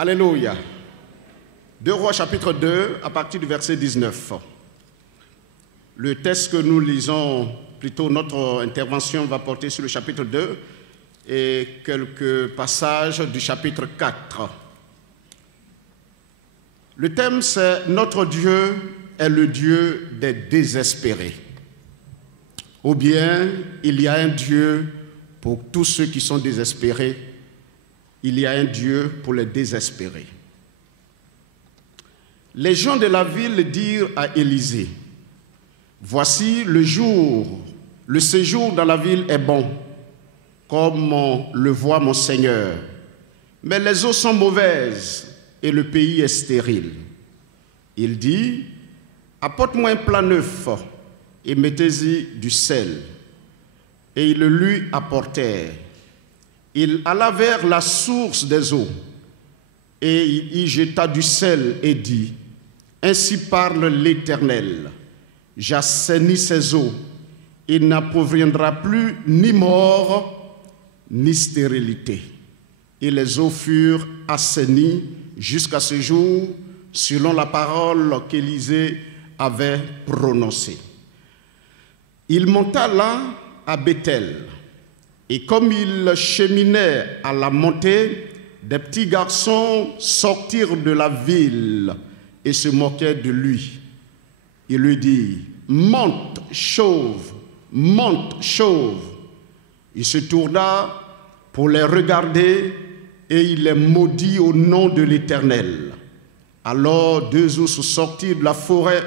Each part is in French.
Alléluia. 2 Rois chapitre 2, à partir du verset 19. Le texte que nous lisons, plutôt notre intervention va porter sur le chapitre 2 et quelques passages du chapitre 4. Le thème, c'est « Notre Dieu est le Dieu des désespérés ». Ou bien, il y a un Dieu pour tous ceux qui sont désespérés. Il y a un Dieu pour les désespérés. Les gens de la ville dirent à Élisée, « Voici le séjour dans la ville est bon, comme le voit mon Seigneur. Mais les eaux sont mauvaises et le pays est stérile. » Il dit, « Apporte-moi un plat neuf et mettez-y du sel. » Et ils le lui apportèrent. Il alla vers la source des eaux et il y jeta du sel et dit, « Ainsi parle l'Éternel, j'assainis ces eaux, il n'approviendra plus ni mort ni stérilité. » Et les eaux furent assainies jusqu'à ce jour, selon la parole qu'Élisée avait prononcée. Il monta là à Béthel, et comme il cheminait à la montée, des petits garçons sortirent de la ville et se moquaient de lui. Il lui dit, « Monte, chauve, monte, chauve. » Il se tourna pour les regarder et il les maudit au nom de l'Éternel. Alors 2 ours sortirent de la forêt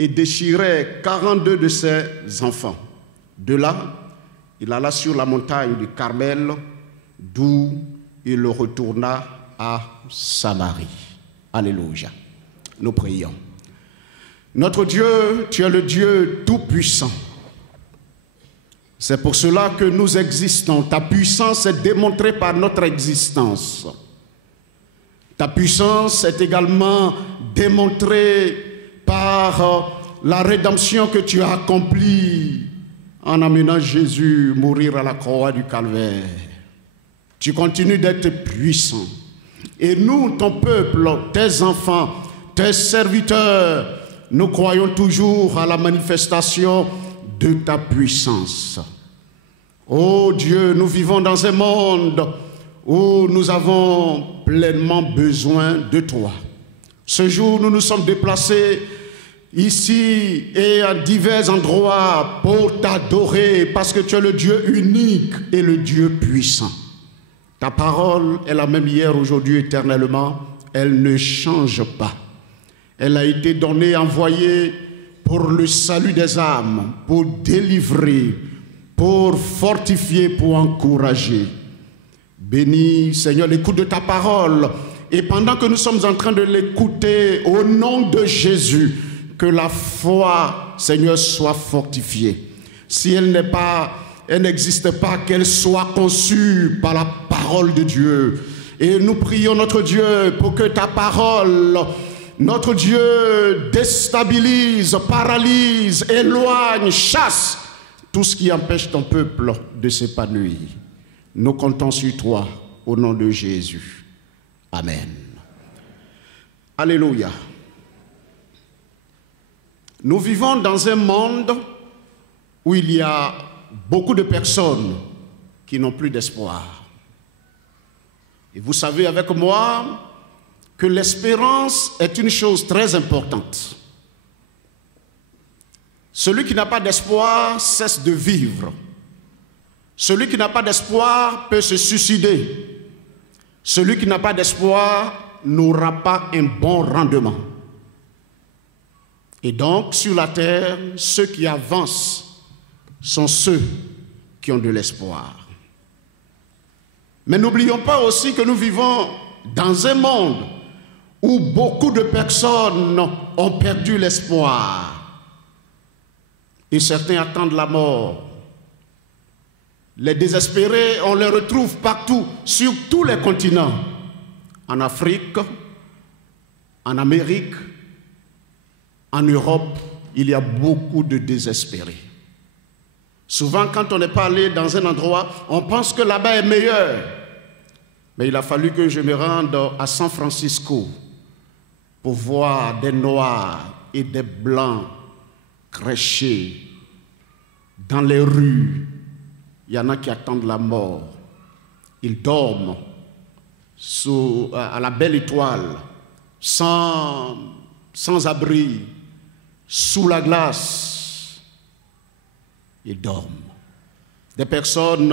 et déchirèrent 42 de ses enfants. De là, il alla sur la montagne du Carmel, d'où il retourna à Samarie. Alléluia. Nous prions. Notre Dieu, tu es le Dieu tout-puissant. C'est pour cela que nous existons. Ta puissance est démontrée par notre existence. Ta puissance est également démontrée par la rédemption que tu as accomplie en amenant Jésus mourir à la croix du Calvaire. Tu continues d'être puissant. Et nous, ton peuple, tes enfants, tes serviteurs, nous croyons toujours à la manifestation de ta puissance. Oh Dieu, nous vivons dans un monde où nous avons pleinement besoin de toi. Ce jour, nous nous sommes déplacés ici et à divers endroits pour t'adorer parce que tu es le Dieu unique et le Dieu puissant. Ta parole est la même hier, aujourd'hui, éternellement. Elle ne change pas. Elle a été donnée, envoyée pour le salut des âmes, pour délivrer, pour fortifier, pour encourager. Bénis, Seigneur, l'écoute de ta parole. Et pendant que nous sommes en train de l'écouter, au nom de Jésus, que la foi, Seigneur, soit fortifiée. Si elle n'existe pas, qu'elle soit conçue par la parole de Dieu. Et nous prions notre Dieu pour que ta parole, notre Dieu, déstabilise, paralyse, éloigne, chasse tout ce qui empêche ton peuple de s'épanouir. Nous comptons sur toi au nom de Jésus. Amen. Alléluia. Nous vivons dans un monde où il y a beaucoup de personnes qui n'ont plus d'espoir. Et vous savez avec moi que l'espérance est une chose très importante. Celui qui n'a pas d'espoir cesse de vivre. Celui qui n'a pas d'espoir peut se suicider. Celui qui n'a pas d'espoir n'aura pas un bon rendement. Et donc, sur la terre, ceux qui avancent sont ceux qui ont de l'espoir. Mais n'oublions pas aussi que nous vivons dans un monde où beaucoup de personnes ont perdu l'espoir. Et certains attendent la mort. Les désespérés, on les retrouve partout, sur tous les continents. En Afrique, en Amérique, en Europe, il y a beaucoup de désespérés. Souvent, quand on n'est pas allé dans un endroit, on pense que là-bas est meilleur. Mais il a fallu que je me rende à San Francisco pour voir des noirs et des blancs crêcher dans les rues. Il y en a qui attendent la mort. Ils dorment à la belle étoile, sans abri, sous la glace. Ils dorment. Des personnes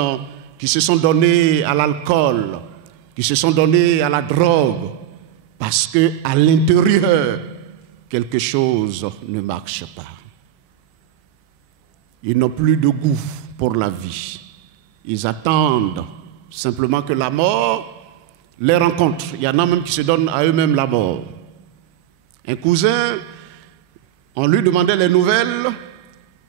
qui se sont données à l'alcool, qui se sont données à la drogue, parce qu'à l'intérieur, quelque chose ne marche pas. Ils n'ont plus de goût pour la vie. Ils attendent simplement que la mort les rencontre. Il y en a même qui se donnent à eux-mêmes la mort. Un cousin, on lui demandait les nouvelles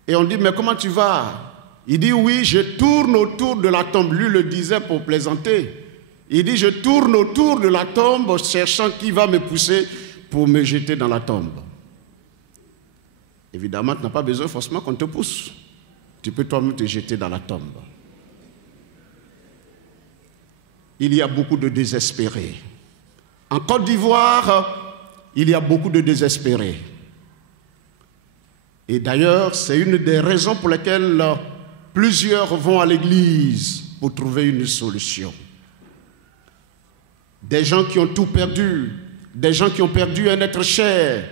et on dit « Mais comment tu vas ?» Il dit « Oui, je tourne autour de la tombe. » Lui le disait pour plaisanter. Il dit « Je tourne autour de la tombe cherchant qui va me pousser pour me jeter dans la tombe. » Évidemment, tu n'as pas besoin forcément qu'on te pousse. Tu peux toi-même te jeter dans la tombe. Il y a beaucoup de désespérés. En Côte d'Ivoire, il y a beaucoup de désespérés. Et d'ailleurs, c'est une des raisons pour lesquelles plusieurs vont à l'église pour trouver une solution. Des gens qui ont tout perdu, des gens qui ont perdu un être cher,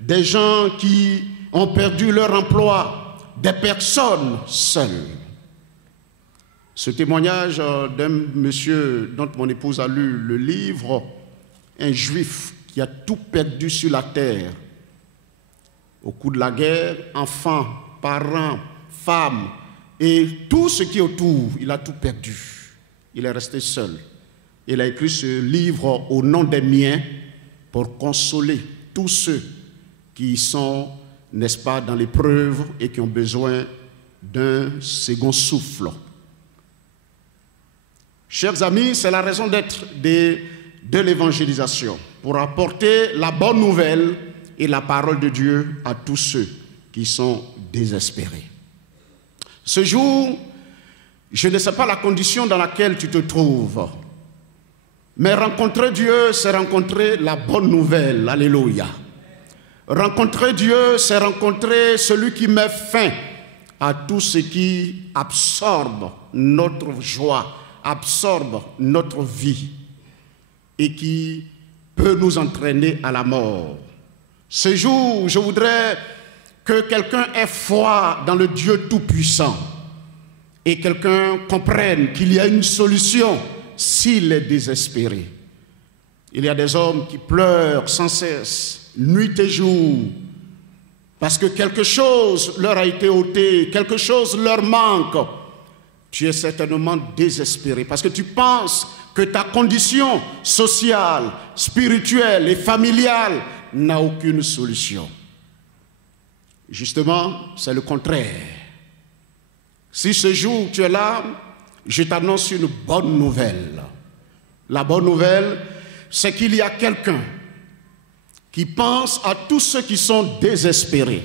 des gens qui ont perdu leur emploi, des personnes seules. Ce témoignage d'un monsieur dont mon épouse a lu le livre, un juif qui a tout perdu sur la terre. Au cours de la guerre, enfants, parents, femmes et tout ce qui est autour, il a tout perdu. Il est resté seul. Il a écrit ce livre au nom des miens pour consoler tous ceux qui sont, n'est-ce pas, dans l'épreuve et qui ont besoin d'un second souffle. Chers amis, c'est la raison d'être de l'évangélisation, pour apporter la bonne nouvelle et la parole de Dieu à tous ceux qui sont désespérés. Ce jour, je ne sais pas la condition dans laquelle tu te trouves, mais rencontrer Dieu, c'est rencontrer la bonne nouvelle. Alléluia. Rencontrer Dieu, c'est rencontrer celui qui met fin à tout ce qui absorbe notre joie, absorbe notre vie et qui peut nous entraîner à la mort. Ce jour, je voudrais que quelqu'un ait foi dans le Dieu Tout-Puissant et quelqu'un comprenne qu'il y a une solution s'il est désespéré. Il y a des hommes qui pleurent sans cesse, nuit et jour, parce que quelque chose leur a été ôté, quelque chose leur manque. Tu es certainement désespéré parce que tu penses que ta condition sociale, spirituelle et familiale n'a aucune solution. Justement, c'est le contraire. Si ce jour tu es là, je t'annonce une bonne nouvelle. La bonne nouvelle, c'est qu'il y a quelqu'un qui pense à tous ceux qui sont désespérés.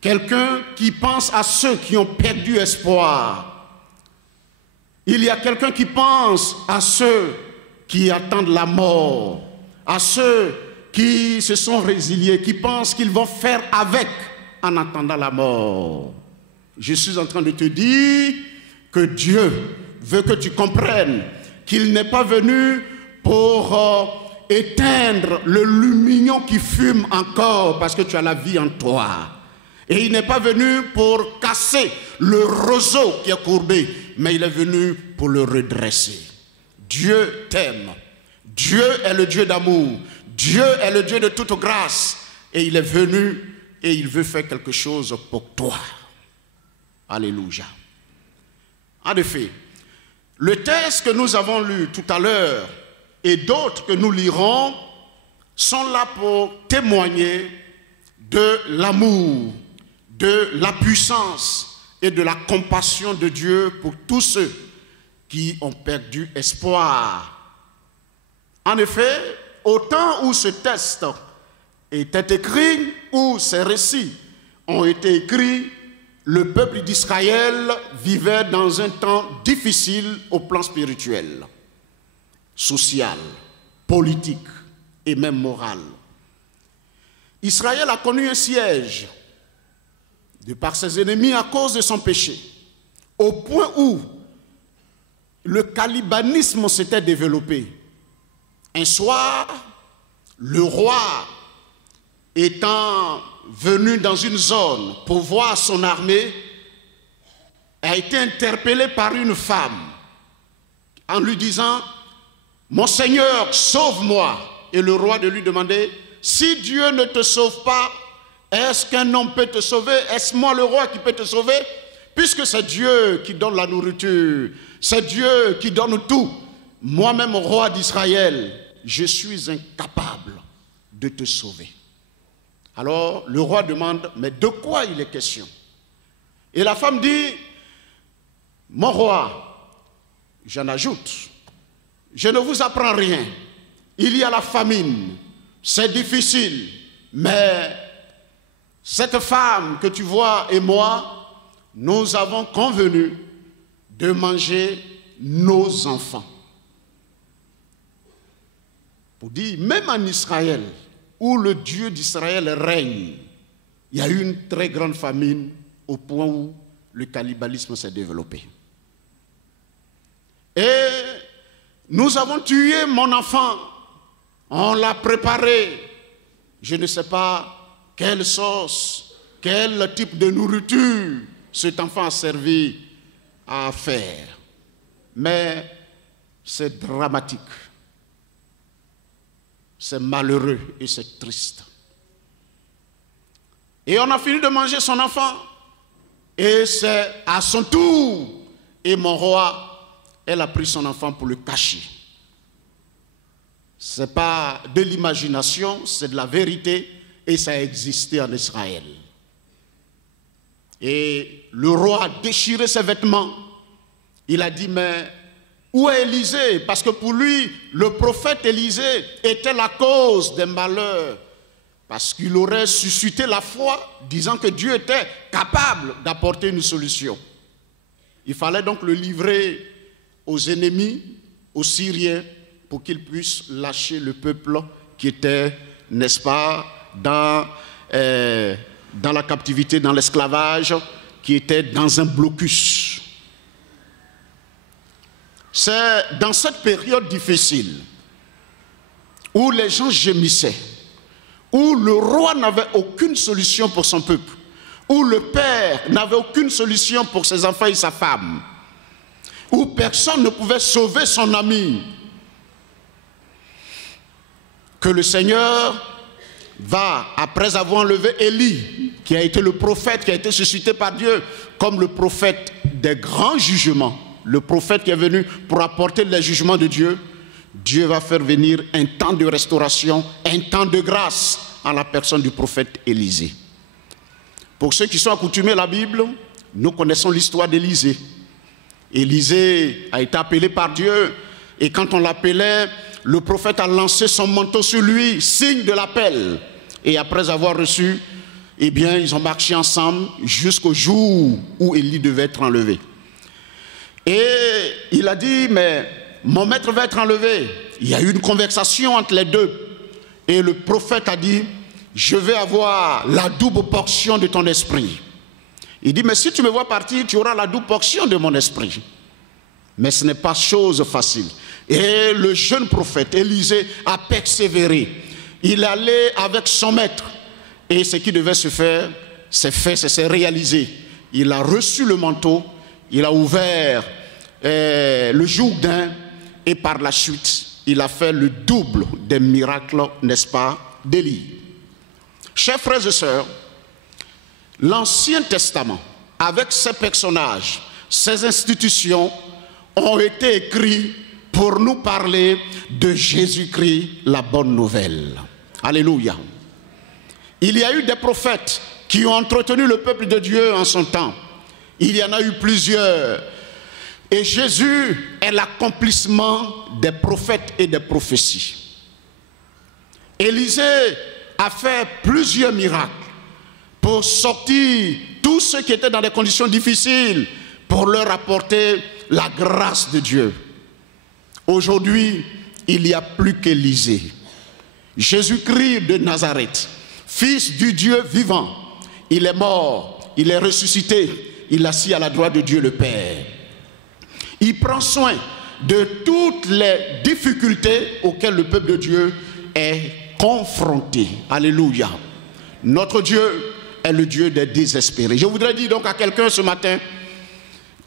Quelqu'un qui pense à ceux qui ont perdu espoir. Il y a quelqu'un qui pense à ceux qui attendent la mort, à ceux qui se sont résiliés, qui pensent qu'ils vont faire avec en attendant la mort. Je suis en train de te dire que Dieu veut que tu comprennes qu'il n'est pas venu pour éteindre le lumignon qui fume encore parce que tu as la vie en toi. Et il n'est pas venu pour casser le roseau qui est courbé, mais il est venu pour le redresser. Dieu t'aime. Dieu est le Dieu d'amour. Dieu est le Dieu de toute grâce. Et il est venu et il veut faire quelque chose pour toi. Alléluia. En effet, le texte que nous avons lu tout à l'heure et d'autres que nous lirons sont là pour témoigner de l'amour, de la puissance et de la compassion de Dieu pour tous ceux qui ont perdu espoir. En effet, au temps où ce texte était écrit, où ces récits ont été écrits, le peuple d'Israël vivait dans un temps difficile au plan spirituel. sociale, politique et même morale. Israël a connu un siège de par ses ennemis à cause de son péché, au point où le calibanisme s'était développé. Un soir, le roi étant venu dans une zone pour voir son armée, a été interpellé par une femme en lui disant « Mon Seigneur, sauve-moi » et le roi de lui demander « Si Dieu ne te sauve pas, est-ce qu'un homme peut te sauver? Est-ce moi le roi qui peut te sauver? Puisque c'est Dieu qui donne la nourriture, c'est Dieu qui donne tout. Moi-même, roi d'Israël, je suis incapable de te sauver. » Alors le roi demande « Mais de quoi il est question ?» Et la femme dit « Mon roi, j'en ajoute, je ne vous apprends rien. Il y a la famine, c'est difficile, mais cette femme que tu vois et moi, nous avons convenu de manger nos enfants. » Pour dire, même en Israël, où le Dieu d'Israël règne, il y a eu une très grande famine au point où le cannibalisme s'est développé. Et nous avons tué mon enfant, on l'a préparé, je ne sais pas quelle sauce, quel type de nourriture cet enfant a servi à faire. Mais c'est dramatique. C'est malheureux et c'est triste. Et on a fini de manger son enfant. Et c'est à son tour. Et mon roi, elle a pris son enfant pour le cacher. Ce n'est pas de l'imagination, c'est de la vérité. Et ça a existé en Israël. Et le roi a déchiré ses vêtements. Il a dit, mais où est Élisée? Parce que pour lui, le prophète Élisée était la cause des malheurs. Parce qu'il aurait suscité la foi, disant que Dieu était capable d'apporter une solution. Il fallait donc le livrer aux ennemis, aux Syriens, pour qu'ils puissent lâcher le peuple qui était, n'est-ce pas, dans la captivité, dans l'esclavage, qui était dans un blocus. C'est dans cette période difficile où les gens gémissaient, où le roi n'avait aucune solution pour son peuple, où le père n'avait aucune solution pour ses enfants et sa femme, où personne ne pouvait sauver son ami, que le Seigneur va, après avoir enlevé Élie, qui a été le prophète, qui a été suscité par Dieu comme le prophète des grands jugements, le prophète qui est venu pour apporter les jugements de Dieu, Dieu va faire venir un temps de restauration, un temps de grâce en la personne du prophète Élisée. Pour ceux qui sont accoutumés à la Bible, nous connaissons l'histoire d'Élisée. Élisée a été appelé par Dieu et quand on l'appelait, le prophète a lancé son manteau sur lui, signe de l'appel. Et après avoir reçu, eh bien, ils ont marché ensemble jusqu'au jour où Élie devait être enlevé. Et il a dit, mais mon maître va être enlevé. Il y a eu une conversation entre les deux. Et le prophète a dit, je vais avoir la double portion de ton esprit. Il dit, mais si tu me vois partir, tu auras la double portion de mon esprit. Mais ce n'est pas chose facile. Et le jeune prophète Élisée a persévéré. Il allait avec son maître. Et ce qui devait se faire, c'est fait, c'est réalisé. Il a reçu le manteau, il a ouvert le Jourdain et par la suite, il a fait le double des miracles, n'est-ce pas, d'Élie. Chers frères et sœurs, l'Ancien Testament, avec ses personnages, ses institutions, ont été écrits pour nous parler de Jésus-Christ, la bonne nouvelle. Alléluia. Il y a eu des prophètes qui ont entretenu le peuple de Dieu en son temps. Il y en a eu plusieurs. Et Jésus est l'accomplissement des prophètes et des prophéties. Élisée a fait plusieurs miracles pour sortir tous ceux qui étaient dans des conditions difficiles, pour leur apporter la grâce de Dieu. Aujourd'hui, il n'y a plus qu'Élisée. Jésus-Christ de Nazareth, Fils du Dieu vivant, il est mort, il est ressuscité, il est assis à la droite de Dieu le Père. Il prend soin de toutes les difficultés auxquelles le peuple de Dieu est confronté. Alléluia. Notre Dieu est le Dieu des désespérés. Je voudrais dire donc à quelqu'un ce matin,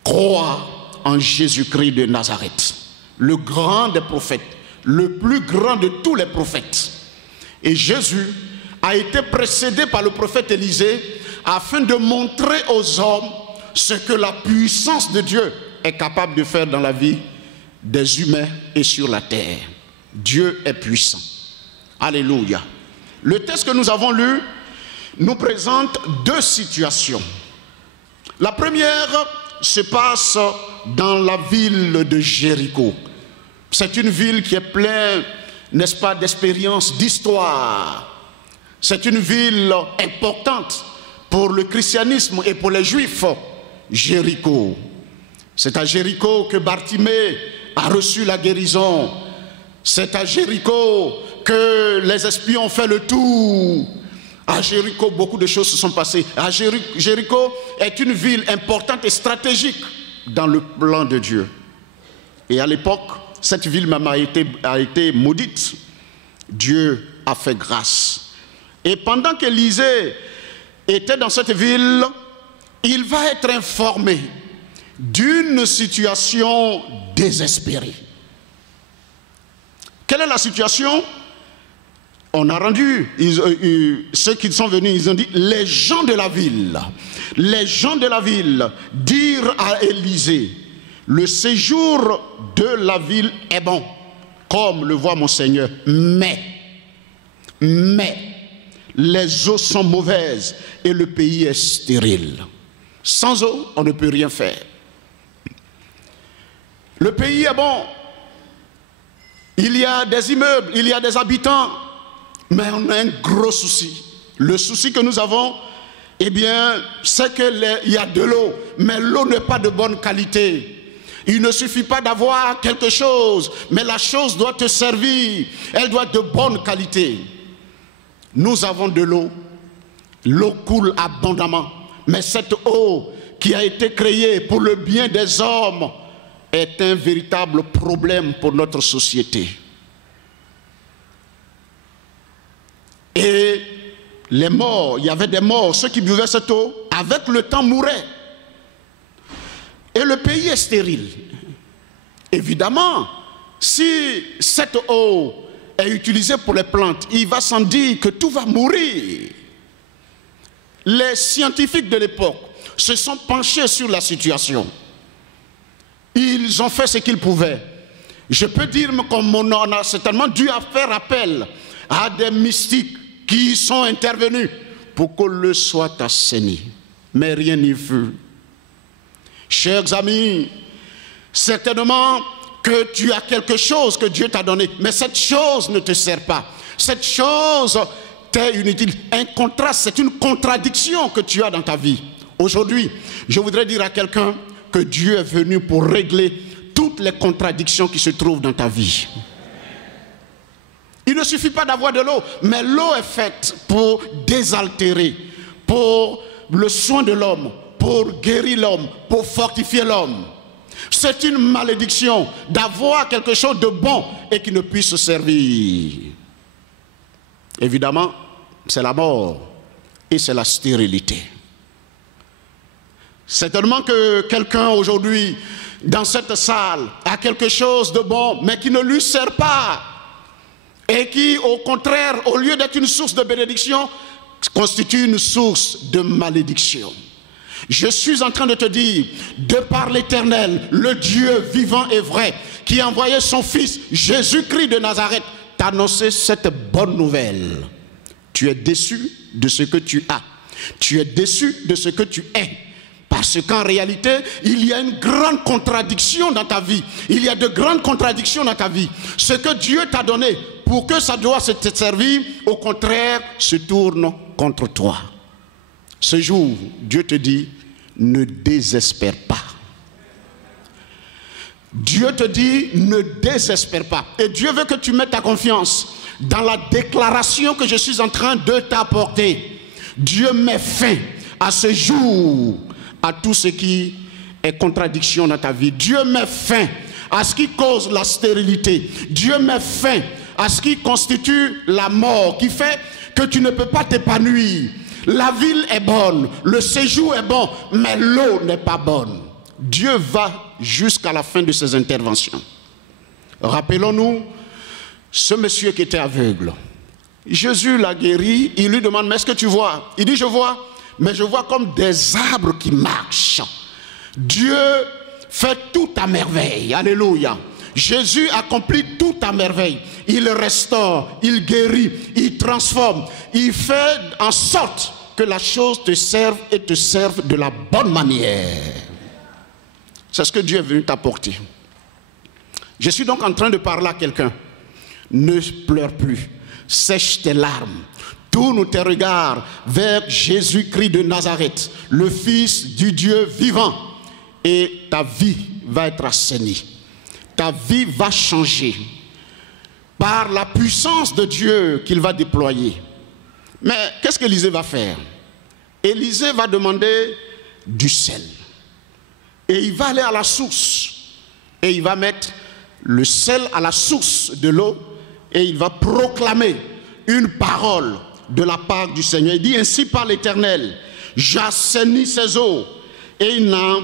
crois en Jésus-Christ de Nazareth, le grand des prophètes, le plus grand de tous les prophètes. Et Jésus a été précédé par le prophète Élisée afin de montrer aux hommes ce que la puissance de Dieu est capable de faire dans la vie des humains et sur la terre. Dieu est puissant. Alléluia. Le texte que nous avons lu nous présente deux situations. La première se passe dans la ville de Jéricho. C'est une ville qui est pleine, n'est-ce pas, d'expériences, d'histoire. C'est une ville importante pour le christianisme et pour les juifs. Jéricho. C'est à Jéricho que Bartimée a reçu la guérison. C'est à Jéricho que les espions ont fait le tour. À Jéricho, beaucoup de choses se sont passées. Jéricho est une ville importante et stratégique dans le plan de Dieu. Et à l'époque, cette ville même a été maudite. Dieu a fait grâce. Et pendant qu'Élisée était dans cette ville, il va être informé d'une situation désespérée. Quelle est la situation? On a rendu, ceux qui sont venus, ils ont dit, les gens de la ville dirent à Élisée, le séjour de la ville est bon, comme le voit mon Seigneur, mais les eaux sont mauvaises et le pays est stérile. Sans eau, on ne peut rien faire. Le pays est bon, il y a des immeubles, il y a des habitants, mais on a un gros souci. Le souci que nous avons, eh bien, c'est qu'il y a de l'eau, mais l'eau n'est pas de bonne qualité. Il ne suffit pas d'avoir quelque chose, mais la chose doit te servir. Elle doit être de bonne qualité. Nous avons de l'eau. L'eau coule abondamment. Mais cette eau qui a été créée pour le bien des hommes est un véritable problème pour notre société. Et les morts, il y avait des morts, ceux qui buvaient cette eau, avec le temps mouraient. Et le pays est stérile. Évidemment, si cette eau est utilisée pour les plantes, il va sans dire que tout va mourir. Les scientifiques de l'époque se sont penchés sur la situation. Ils ont fait ce qu'ils pouvaient. Je peux dire qu'on a certainement dû faire appel à des mystiques qui sont intervenus pour que l'eau soit assainie. Mais rien n'y fut. Chers amis, certainement que tu as quelque chose que Dieu t'a donné, mais cette chose ne te sert pas. Cette chose t'est inutile. Un contraste, c'est une contradiction que tu as dans ta vie. Aujourd'hui, je voudrais dire à quelqu'un que Dieu est venu pour régler toutes les contradictions qui se trouvent dans ta vie. Il ne suffit pas d'avoir de l'eau, mais l'eau est faite pour désaltérer, pour le soin de l'homme, pour guérir l'homme, pour fortifier l'homme. C'est une malédiction d'avoir quelque chose de bon et qui ne puisse se servir. Évidemment, c'est la mort et c'est la stérilité. Certainement que quelqu'un aujourd'hui, dans cette salle, a quelque chose de bon, mais qui ne lui sert pas. Et qui, au contraire, au lieu d'être une source de bénédiction, constitue une source de malédiction. Je suis en train de te dire, de par l'Éternel, le Dieu vivant et vrai, qui a envoyé son Fils, Jésus-Christ de Nazareth, t'annoncer cette bonne nouvelle. Tu es déçu de ce que tu as. Tu es déçu de ce que tu es. Parce qu'en réalité, il y a une grande contradiction dans ta vie. Il y a de grandes contradictions dans ta vie. Ce que Dieu t'a donné pour que ça doit te servir, au contraire, se tourne contre toi. Ce jour, Dieu te dit, ne désespère pas. Dieu te dit, ne désespère pas. Et Dieu veut que tu mettes ta confiance dans la déclaration que je suis en train de t'apporter. Dieu met fin à ce jour à tout ce qui est contradiction dans ta vie. Dieu met fin à ce qui cause la stérilité. Dieu met fin à ce qui constitue la mort, qui fait que tu ne peux pas t'épanouir. La ville est bonne, le séjour est bon, mais l'eau n'est pas bonne. Dieu va jusqu'à la fin de ses interventions. Rappelons-nous ce monsieur qui était aveugle. Jésus l'a guéri, il lui demande, mais est-ce que tu vois? Il dit, je vois, mais je vois comme des arbres qui marchent. Dieu fait tout à merveille. Alléluia. Jésus accomplit tout à merveille. Il restaure, il guérit, il transforme. Il fait en sorte que la chose te serve et te serve de la bonne manière. C'est ce que Dieu est venu t'apporter. Je suis donc en train de parler à quelqu'un. Ne pleure plus. Sèche tes larmes. Tourne tes regards vers Jésus-Christ de Nazareth, le Fils du Dieu vivant. Et ta vie va être assainie. Ta vie va changer par la puissance de Dieu qu'il va déployer. Mais qu'est-ce qu'Élisée va faire? Élisée va demander du sel. Et il va aller à la source. Et il va mettre le sel à la source de l'eau. Et il va proclamer une parole de la part du Seigneur. Il dit, ainsi par l'Éternel, j'assainis ces eaux. Et il n'en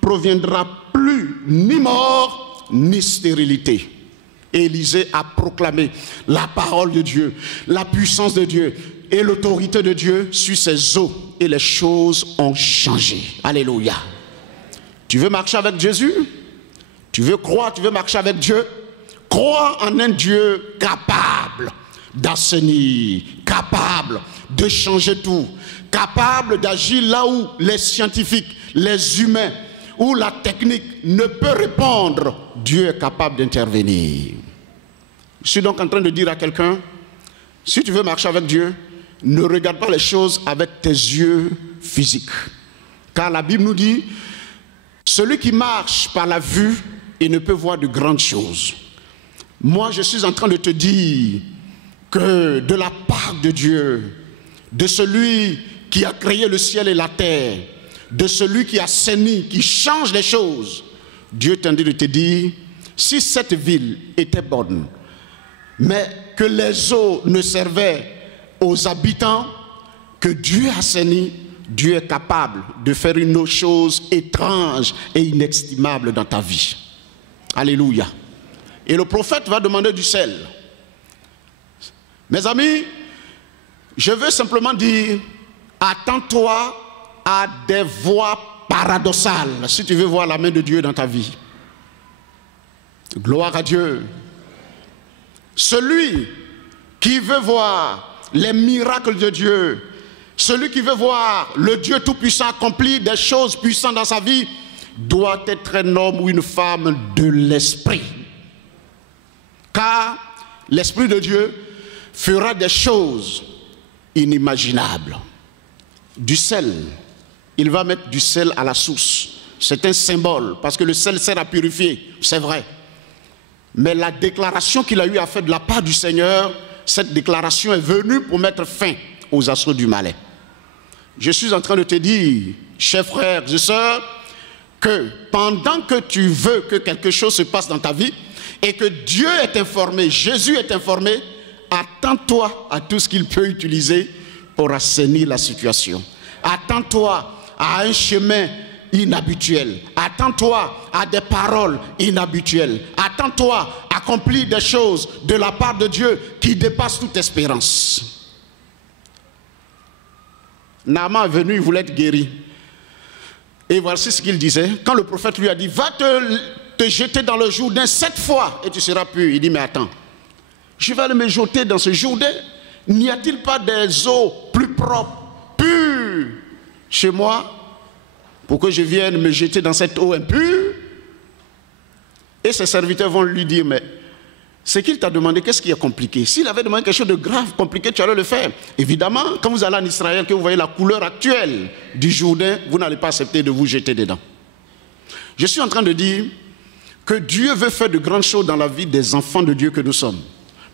proviendra plus ni mort, ni stérilité. Élisée a proclamé la parole de Dieu, la puissance de Dieu et l'autorité de Dieu sur ces eaux. Et les choses ont changé. Alléluia. Tu veux marcher avec Jésus? Tu veux croire, tu veux marcher avec Dieu? Crois en un Dieu capable d'assainir, capable de changer tout, capable d'agir là où les scientifiques, les humains, où la technique ne peut répondre. Dieu est capable d'intervenir. Je suis donc en train de dire à quelqu'un, si tu veux marcher avec Dieu, ne regarde pas les choses avec tes yeux physiques. Car la Bible nous dit, celui qui marche par la vue, il ne peut voir de grandes choses. Moi, je suis en train de te dire que de la part de Dieu, de celui qui a créé le ciel et la terre, de celui qui assainit, qui change les choses, Dieu t'a dit de te dire, si cette ville était bonne, mais que les eaux ne servaient aux habitants, que Dieu assainit, Dieu est capable de faire une autre chose étrange et inestimable dans ta vie. Alléluia. Et le prophète va demander du sel. Mes amis, je veux simplement dire, attends-toi à des voix paradoxales si tu veux voir la main de Dieu dans ta vie. Gloire à Dieu. Celui qui veut voir les miracles de Dieu, celui qui veut voir le Dieu Tout-Puissant accomplir des choses puissantes dans sa vie, doit être un homme ou une femme de l'esprit. Car l'Esprit de Dieu fera des choses inimaginables. Du sel, il va mettre du sel à la source. C'est un symbole, parce que le sel sert à purifier, c'est vrai. Mais la déclaration qu'il a eu à faire de la part du Seigneur, cette déclaration est venue pour mettre fin aux assauts du malin. Je suis en train de te dire, chers frères et sœurs, que pendant que tu veux que quelque chose se passe dans ta vie, et que Dieu est informé, Jésus est informé, attends-toi à tout ce qu'il peut utiliser pour assainir la situation. Attends-toi à un chemin inhabituel. Attends-toi à des paroles inhabituelles. Attends-toi à accomplir des choses de la part de Dieu qui dépassent toute espérance. Naaman est venu, il voulait être guéri. Et voici ce qu'il disait. Quand le prophète lui a dit, va te jeter dans le Jourdain 7 fois et tu seras pur. Il dit, mais attends, je vais aller me jeter dans ce Jourdain. N'y a-t-il pas des eaux plus propres, pures chez moi pour que je vienne me jeter dans cette eau impure? Et ses serviteurs vont lui dire, mais ce qu'il t'a demandé, qu'est-ce qui est compliqué? S'il avait demandé quelque chose de grave, compliqué, tu allais le faire. Évidemment, quand vous allez en Israël, que vous voyez la couleur actuelle du Jourdain, vous n'allez pas accepter de vous jeter dedans. Je suis en train de dire, que Dieu veut faire de grandes choses dans la vie des enfants de Dieu que nous sommes.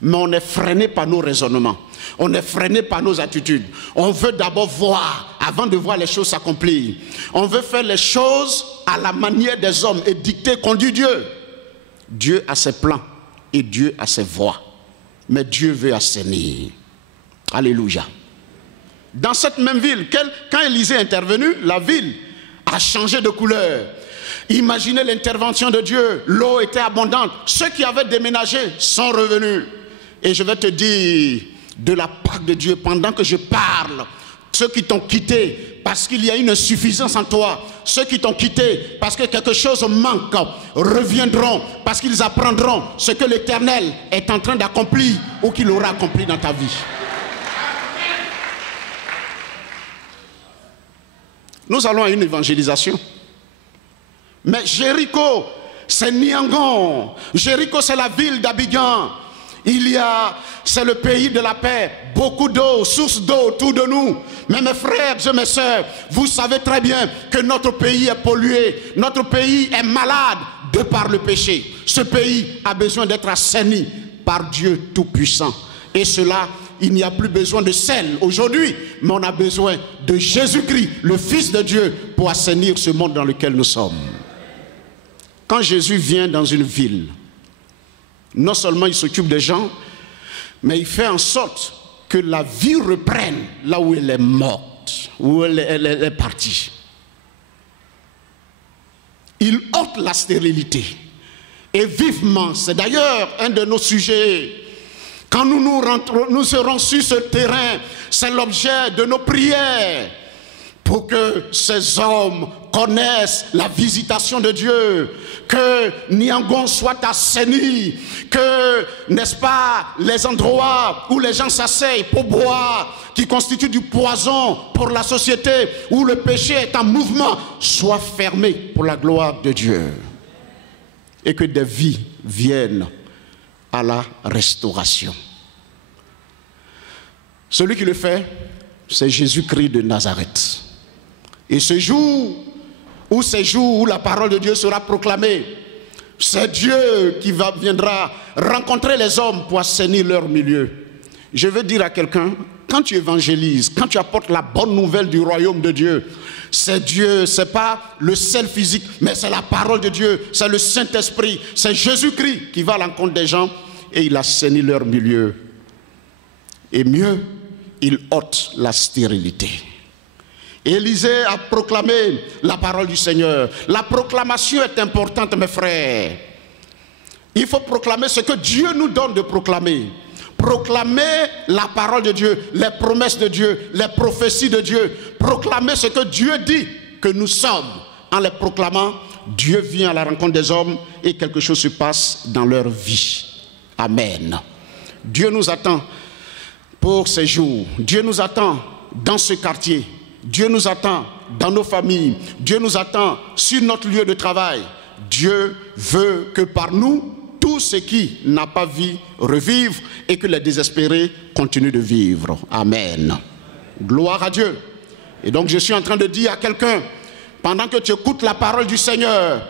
Mais on est freiné par nos raisonnements. On est freiné par nos attitudes. On veut d'abord voir, avant de voir les choses s'accomplir. On veut faire les choses à la manière des hommes et dicter, conduire Dieu. Dieu a ses plans et Dieu a ses voies. Mais Dieu veut assainir. Alléluia. Dans cette même ville, quand Élisée est intervenu, la ville a changé de couleur. Imaginez l'intervention de Dieu. L'eau était abondante. Ceux qui avaient déménagé sont revenus. Et je vais te dire, de la part de Dieu, pendant que je parle, ceux qui t'ont quitté parce qu'il y a une insuffisance en toi, ceux qui t'ont quitté parce que quelque chose manque, reviendront parce qu'ils apprendront ce que l'Éternel est en train d'accomplir ou qu'il aura accompli dans ta vie. Nous allons à une évangélisation. Mais Jéricho, c'est Niangon. Jéricho, c'est la ville d'Abidjan. C'est le pays de la paix, beaucoup d'eau, source d'eau autour de nous. Mais mes frères et mes sœurs, vous savez très bien que notre pays est pollué, notre pays est malade de par le péché. Ce pays a besoin d'être assaini par Dieu Tout-Puissant. Et cela, il n'y a plus besoin de sel aujourd'hui, mais on a besoin de Jésus-Christ, le Fils de Dieu, pour assainir ce monde dans lequel nous sommes. Quand Jésus vient dans une ville, non seulement il s'occupe des gens, mais il fait en sorte que la vie reprenne là où elle est morte, où elle est partie. Il ôte la stérilité. Et vivement, c'est d'ailleurs un de nos sujets. Quand nous serons sur ce terrain, c'est l'objet de nos prières. Pour que ces hommes connaissent la visitation de Dieu, que Niangon soit assaini, que, n'est-ce pas, les endroits où les gens s'asseyent pour boire, qui constituent du poison pour la société, où le péché est en mouvement, soient fermés pour la gloire de Dieu. Et que des vies viennent à la restauration. Celui qui le fait, c'est Jésus-Christ de Nazareth. Et ces jours où la parole de Dieu sera proclamée, c'est Dieu qui viendra rencontrer les hommes pour assainir leur milieu. Je veux dire à quelqu'un, quand tu évangélises, quand tu apportes la bonne nouvelle du royaume de Dieu, c'est Dieu, c'est pas le sel physique, mais c'est la parole de Dieu, c'est le Saint-Esprit, c'est Jésus-Christ qui va à l'encontre des gens et il assainit leur milieu. Et mieux, il ôte la stérilité. Élisée a proclamé la parole du Seigneur. La proclamation est importante, mes frères. Il faut proclamer ce que Dieu nous donne de proclamer. Proclamer la parole de Dieu, les promesses de Dieu, les prophéties de Dieu. Proclamer ce que Dieu dit que nous sommes. En les proclamant, Dieu vient à la rencontre des hommes et quelque chose se passe dans leur vie. Amen. Dieu nous attend pour ces jours. Dieu nous attend dans ce quartier. Dieu nous attend dans nos familles. Dieu nous attend sur notre lieu de travail. Dieu veut que par nous, tout ce qui n'a pas vu revive et que les désespérés continuent de vivre. Amen. Gloire à Dieu. Et donc je suis en train de dire à quelqu'un, pendant que tu écoutes la parole du Seigneur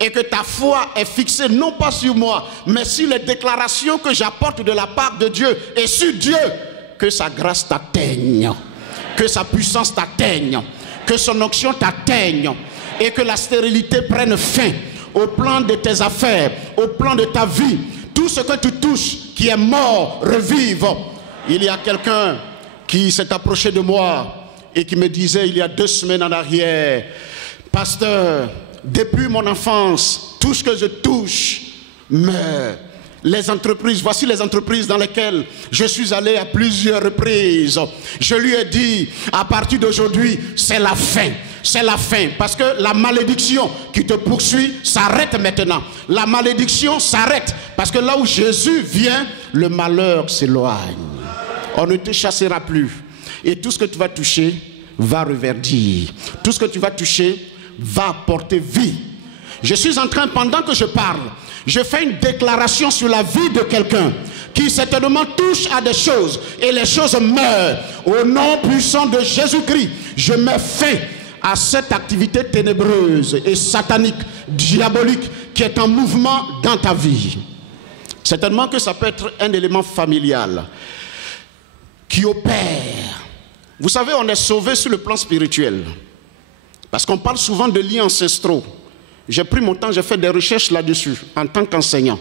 et que ta foi est fixée non pas sur moi, mais sur les déclarations que j'apporte de la part de Dieu et sur Dieu, que sa grâce t'atteigne. Que sa puissance t'atteigne, que son onction t'atteigne et que la stérilité prenne fin au plan de tes affaires, au plan de ta vie. Tout ce que tu touches qui est mort revive. Il y a quelqu'un qui s'est approché de moi et qui me disait il y a 2 semaines en arrière, pasteur, depuis mon enfance, tout ce que je touche meurt. Les entreprises, voici les entreprises dans lesquelles je suis allé à plusieurs reprises. Je lui ai dit, à partir d'aujourd'hui, c'est la fin. C'est la fin. Parce que la malédiction qui te poursuit s'arrête maintenant. La malédiction s'arrête. Parce que là où Jésus vient, le malheur s'éloigne. On ne te chassera plus. Et tout ce que tu vas toucher va reverdir. Tout ce que tu vas toucher va apporter vie. Je suis en train, pendant que je parle, je fais une déclaration sur la vie de quelqu'un qui certainement touche à des choses et les choses meurent. Au nom puissant de Jésus-Christ, je mets fin à cette activité ténébreuse et satanique, diabolique qui est en mouvement dans ta vie. Certainement que ça peut être un élément familial qui opère. Vous savez, on est sauvé sur le plan spirituel. Parce qu'on parle souvent de liens ancestraux. J'ai pris mon temps, j'ai fait des recherches là-dessus en tant qu'enseignant.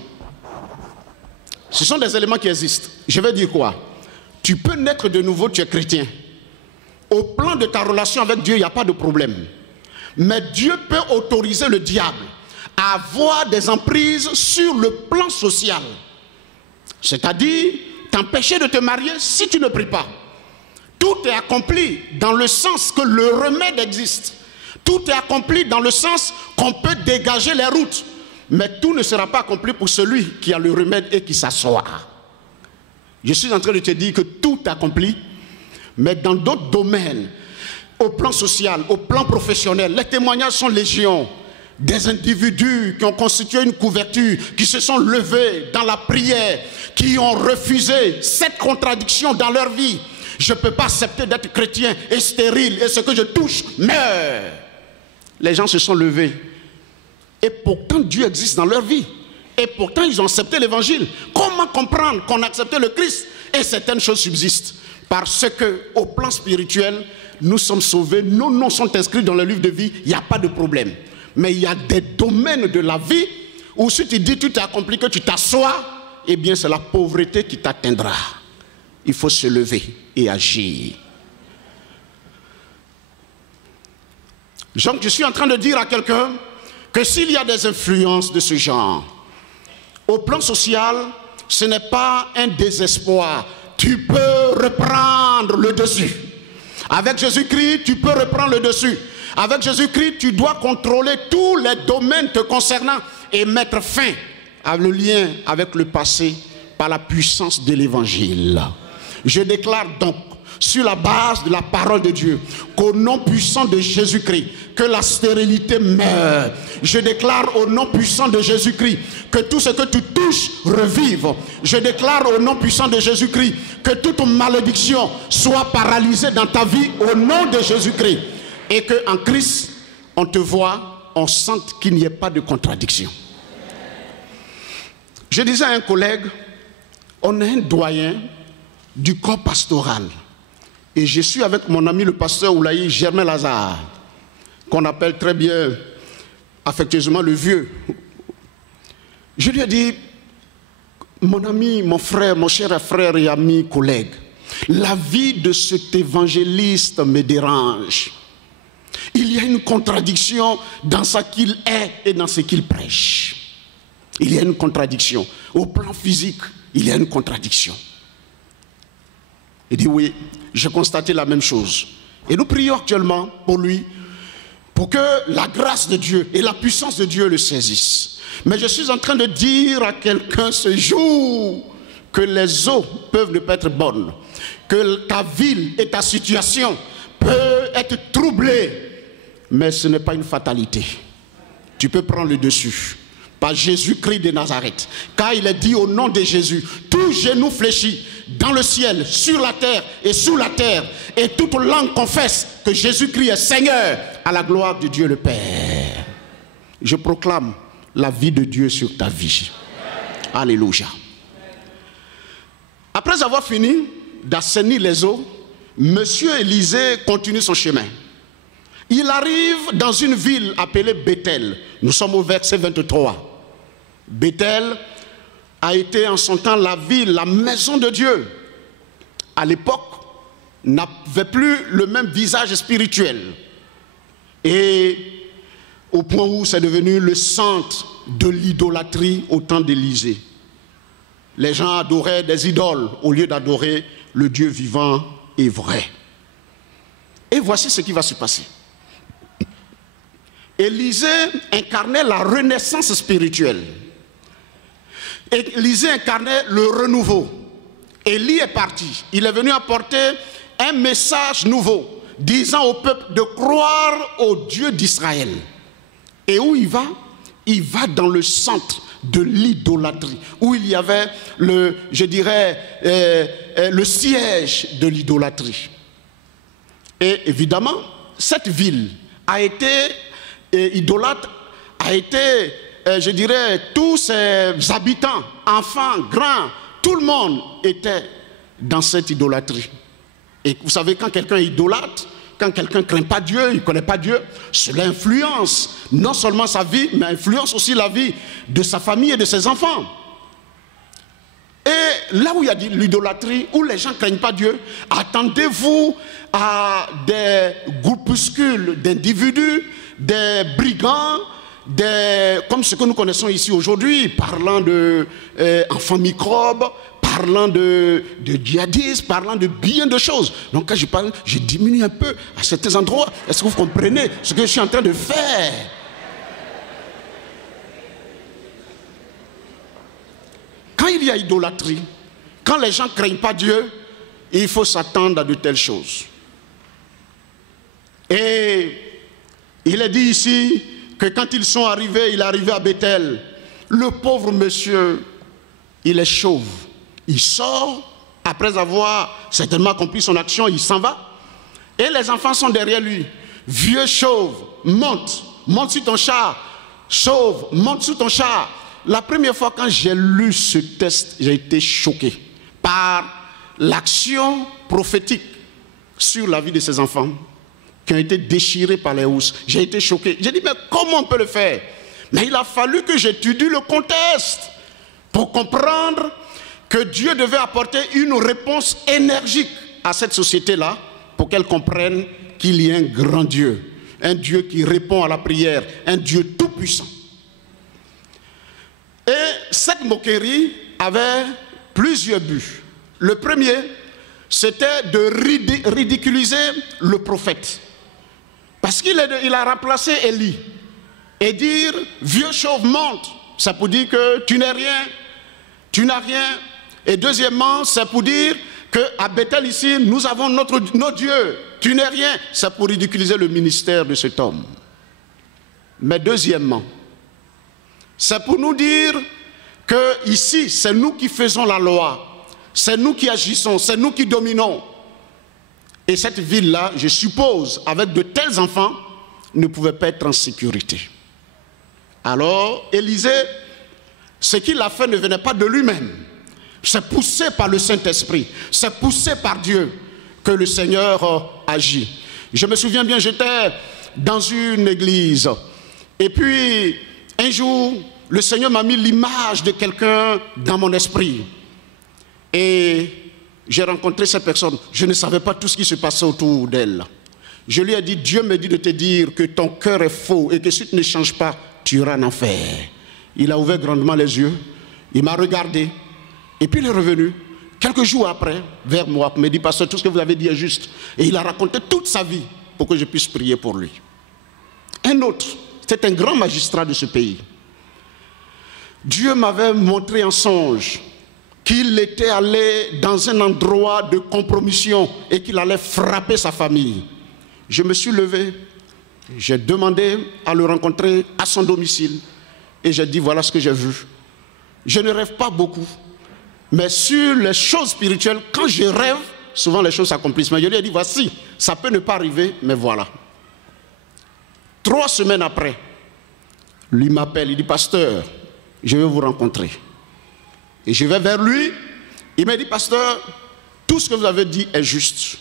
Ce sont des éléments qui existent. Je vais dire quoi? Tu peux naître de nouveau, tu es chrétien. Au plan de ta relation avec Dieu, il n'y a pas de problème. Mais Dieu peut autoriser le diable à avoir des emprises sur le plan social. C'est-à-dire t'empêcher de te marier si tu ne pries pas. Tout est accompli dans le sens que le remède existe. Tout est accompli dans le sens qu'on peut dégager les routes. Mais tout ne sera pas accompli pour celui qui a le remède et qui s'assoit. Je suis en train de te dire que tout est accompli, mais dans d'autres domaines, au plan social, au plan professionnel, les témoignages sont légion. Des individus qui ont constitué une couverture, qui se sont levés dans la prière, qui ont refusé cette contradiction dans leur vie. Je ne peux pas accepter d'être chrétien et stérile et ce que je touche meurt. Les gens se sont levés. Et pourtant Dieu existe dans leur vie. Et pourtant ils ont accepté l'évangile. Comment comprendre qu'on a accepté le Christ et certaines choses subsistent? Parce qu'au plan spirituel, nous sommes sauvés, nos noms sont inscrits dans le livre de vie, il n'y a pas de problème. Mais il y a des domaines de la vie où si tu dis tout est accompli, que tu t'assois, eh bien c'est la pauvreté qui t'atteindra. Il faut se lever et agir. Donc je suis en train de dire à quelqu'un que s'il y a des influences de ce genre, au plan social, ce n'est pas un désespoir. Tu peux reprendre le dessus. Avec Jésus-Christ, tu peux reprendre le dessus. Avec Jésus-Christ, tu dois contrôler tous les domaines te concernant et mettre fin à le lien avec le passé par la puissance de l'évangile. Je déclare donc, sur la base de la parole de Dieu, qu'au nom puissant de Jésus-Christ, que la stérilité meure. Je déclare au nom puissant de Jésus-Christ que tout ce que tu touches revive. Je déclare au nom puissant de Jésus-Christ que toute malédiction soit paralysée dans ta vie au nom de Jésus-Christ. Et qu'en Christ, on te voit, on sente qu'il n'y ait pas de contradiction. Je disais à un collègue, on est un doyen du corps pastoral. Et je suis avec mon ami le pasteur Oulaï Germain Lazare, qu'on appelle très bien, affectueusement, le vieux. Je lui ai dit, mon ami, mon frère, mon cher frère et ami, collègue, la vie de cet évangéliste me dérange. Il y a une contradiction dans ce qu'il est et dans ce qu'il prêche. Il y a une contradiction. Au plan physique, il y a une contradiction. Il dit oui, j'ai constaté la même chose. Et nous prions actuellement pour lui, pour que la grâce de Dieu et la puissance de Dieu le saisissent. Mais je suis en train de dire à quelqu'un ce jour que les eaux peuvent ne pas être bonnes, que ta ville et ta situation peuvent être troublées, mais ce n'est pas une fatalité. Tu peux prendre le dessus. Par Jésus-Christ de Nazareth. Car il est dit au nom de Jésus, tout genou fléchit dans le ciel, sur la terre et sous la terre, et toute langue confesse que Jésus-Christ est Seigneur à la gloire de Dieu le Père. Je proclame la vie de Dieu sur ta vie. Alléluia. Après avoir fini d'assainir les eaux, Monsieur Élisée continue son chemin. Il arrive dans une ville appelée Bethel. Nous sommes au verset 23. Bethel a été en son temps la ville, la maison de Dieu. À l'époque, n'avait plus le même visage spirituel. Et au point où c'est devenu le centre de l'idolâtrie au temps d'Élisée. Les gens adoraient des idoles au lieu d'adorer le Dieu vivant et vrai. Et voici ce qui va se passer. Élisée incarnait la renaissance spirituelle. Élisée incarnait le renouveau. Élie est parti. Il est venu apporter un message nouveau, disant au peuple de croire au Dieu d'Israël. Et où il va? Il va dans le centre de l'idolâtrie, où il y avait le siège de l'idolâtrie. Et évidemment, cette ville a été idolâtre, a été je dirais, tous ses habitants, enfants, grands, tout le monde était dans cette idolâtrie. Et vous savez, quand quelqu'un est idolâtre, quand quelqu'un ne craint pas Dieu, il ne connaît pas Dieu, cela influence non seulement sa vie, mais influence aussi la vie de sa famille et de ses enfants. Et là où il y a l'idolâtrie, où les gens ne craignent pas Dieu, attendez-vous à des groupuscules d'individus, des brigands, comme ce que nous connaissons ici aujourd'hui, parlant d'enfants microbes, parlant de djihadistes, parlant de bien de choses. Donc quand je parle, je diminue un peu à certains endroits. Est-ce que vous comprenez ce que je suis en train de faire? Quand il y a idolâtrie, quand les gens ne craignent pas Dieu, il faut s'attendre à de telles choses. Et il est dit ici que quand ils sont arrivés, il est arrivé à Bethel. Le pauvre monsieur, il est chauve. Il sort, après avoir certainement accompli son action, il s'en va. Et les enfants sont derrière lui. Vieux chauve, monte sur ton char. Chauve, monte sur ton char. La première fois quand j'ai lu ce texte, j'ai été choqué par l'action prophétique sur la vie de ces enfants qui ont été déchirés par les housses. J'ai été choqué. J'ai dit, mais comment on peut le faire? Mais il a fallu que j'étudie le contexte pour comprendre que Dieu devait apporter une réponse énergique à cette société-là pour qu'elle comprenne qu'il y a un grand Dieu, un Dieu qui répond à la prière, un Dieu tout-puissant. Et cette moquerie avait plusieurs buts. Le premier, c'était de ridiculiser le prophète. Parce qu'il a remplacé Élie. Et dire, vieux chauve, monte. Ça pour dire que tu n'es rien, tu n'as rien. Et deuxièmement, c'est pour dire qu'à Bethel ici, nous avons notre Dieu. Tu n'es rien. C'est pour ridiculiser le ministère de cet homme. Mais deuxièmement, c'est pour nous dire que ici, c'est nous qui faisons la loi. C'est nous qui agissons, c'est nous qui dominons. Et cette ville-là, je suppose, avec de tels enfants, ne pouvait pas être en sécurité. Alors, Élisée, ce qu'il a fait ne venait pas de lui-même. C'est poussé par le Saint-Esprit. C'est poussé par Dieu que le Seigneur agit. Je me souviens bien, j'étais dans une église. Et puis, un jour, le Seigneur m'a mis l'image de quelqu'un dans mon esprit. Et j'ai rencontré cette personne. Je ne savais pas tout ce qui se passait autour d'elle. Je lui ai dit, Dieu me dit de te dire que ton cœur est faux et que si tu ne changes pas, tu iras en enfer. Il a ouvert grandement les yeux. Il m'a regardé. Et puis il est revenu. Quelques jours après, vers moi, il m'a dit, pasteur, tout ce que vous avez dit est juste. Et il a raconté toute sa vie pour que je puisse prier pour lui. Un autre, c'est un grand magistrat de ce pays. Dieu m'avait montré en songe qu'il était allé dans un endroit de compromission et qu'il allait frapper sa famille. Je me suis levé, j'ai demandé à le rencontrer à son domicile et j'ai dit, voilà ce que j'ai vu. Je ne rêve pas beaucoup, mais sur les choses spirituelles, quand je rêve, souvent les choses s'accomplissent. Mais je lui ai dit, voici, ça peut ne pas arriver, mais voilà. 3 semaines après, lui m'appelle, il dit, pasteur, je vais vous rencontrer. Et je vais vers lui, il m'a dit, pasteur, tout ce que vous avez dit est juste.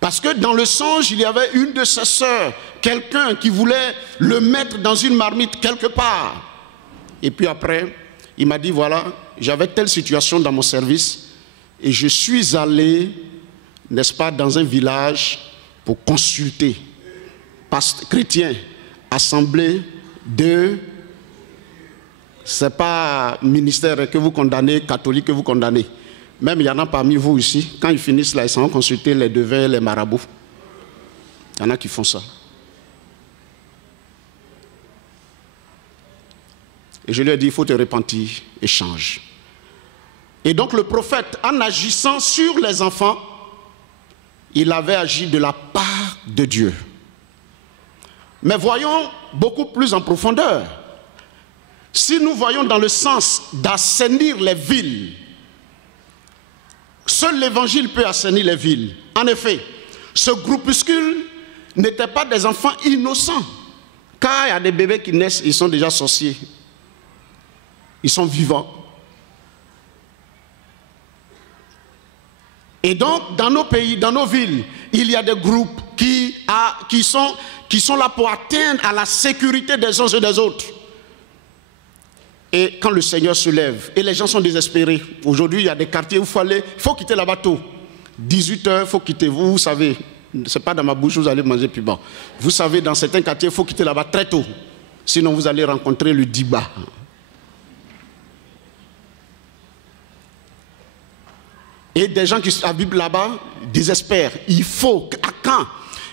Parce que dans le songe, il y avait une de ses sœurs, quelqu'un qui voulait le mettre dans une marmite quelque part. Et puis après, il m'a dit, voilà, j'avais telle situation dans mon service et je suis allé, n'est-ce pas, dans un village pour consulter. Chrétien, assemblée de... C'est pas ministère que vous condamnez, catholique que vous condamnez. Même il y en a parmi vous ici, quand ils finissent là, ils s'en vont consulter les devins, les marabouts. Il y en a qui font ça. Et je lui ai dit, il faut te repentir et change. Et donc le prophète, en agissant sur les enfants, il avait agi de la part de Dieu. Mais voyons beaucoup plus en profondeur. Si nous voyons dans le sens d'assainir les villes, seul l'évangile peut assainir les villes. En effet, ce groupuscule n'était pas des enfants innocents. Quand il y a des bébés qui naissent, ils sont déjà sorciers. Ils sont vivants. Et donc, dans nos pays, dans nos villes, il y a des groupes qui sont là pour atteindre à la sécurité des uns et des autres. Et quand le Seigneur se lève, et les gens sont désespérés. Aujourd'hui, il y a des quartiers où il faut quitter là-bas tôt. 18h, il faut quitter. Vous savez, ce n'est pas dans ma bouche, vous allez manger plus bas. Vous savez, dans certains quartiers, il faut quitter là-bas très tôt. Sinon, vous allez rencontrer le Diba. Et des gens qui habitent là-bas désespèrent. Il faut, à quand?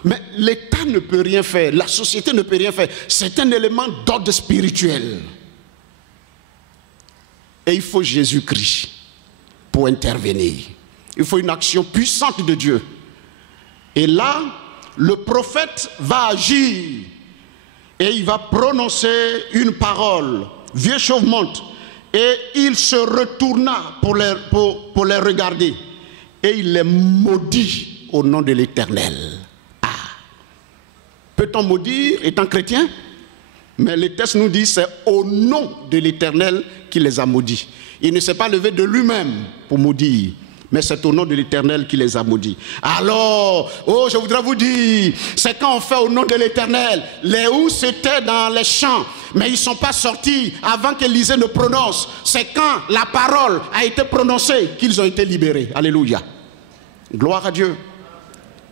Mais l'État ne peut rien faire, la société ne peut rien faire. C'est un élément d'ordre spirituel. Et il faut Jésus-Christ pour intervenir. Il faut une action puissante de Dieu. Et là, le prophète va agir. Et il va prononcer une parole. Vieux chauve monte. Et il se retourna pour les regarder. Et il les maudit au nom de l'Éternel. Ah. Peut-on maudire étant chrétien? Mais le texte nous dit c'est au nom de l'Éternel qu'il les a maudits. Il ne s'est pas levé de lui-même pour maudire. Mais c'est au nom de l'Éternel qui les a maudits. Alors, je voudrais vous dire, c'est quand on fait au nom de l'Éternel, les ours étaient dans les champs, mais ils ne sont pas sortis avant qu'Élisée ne prononce. C'est quand la parole a été prononcée qu'ils ont été libérés. Alléluia. Gloire à Dieu.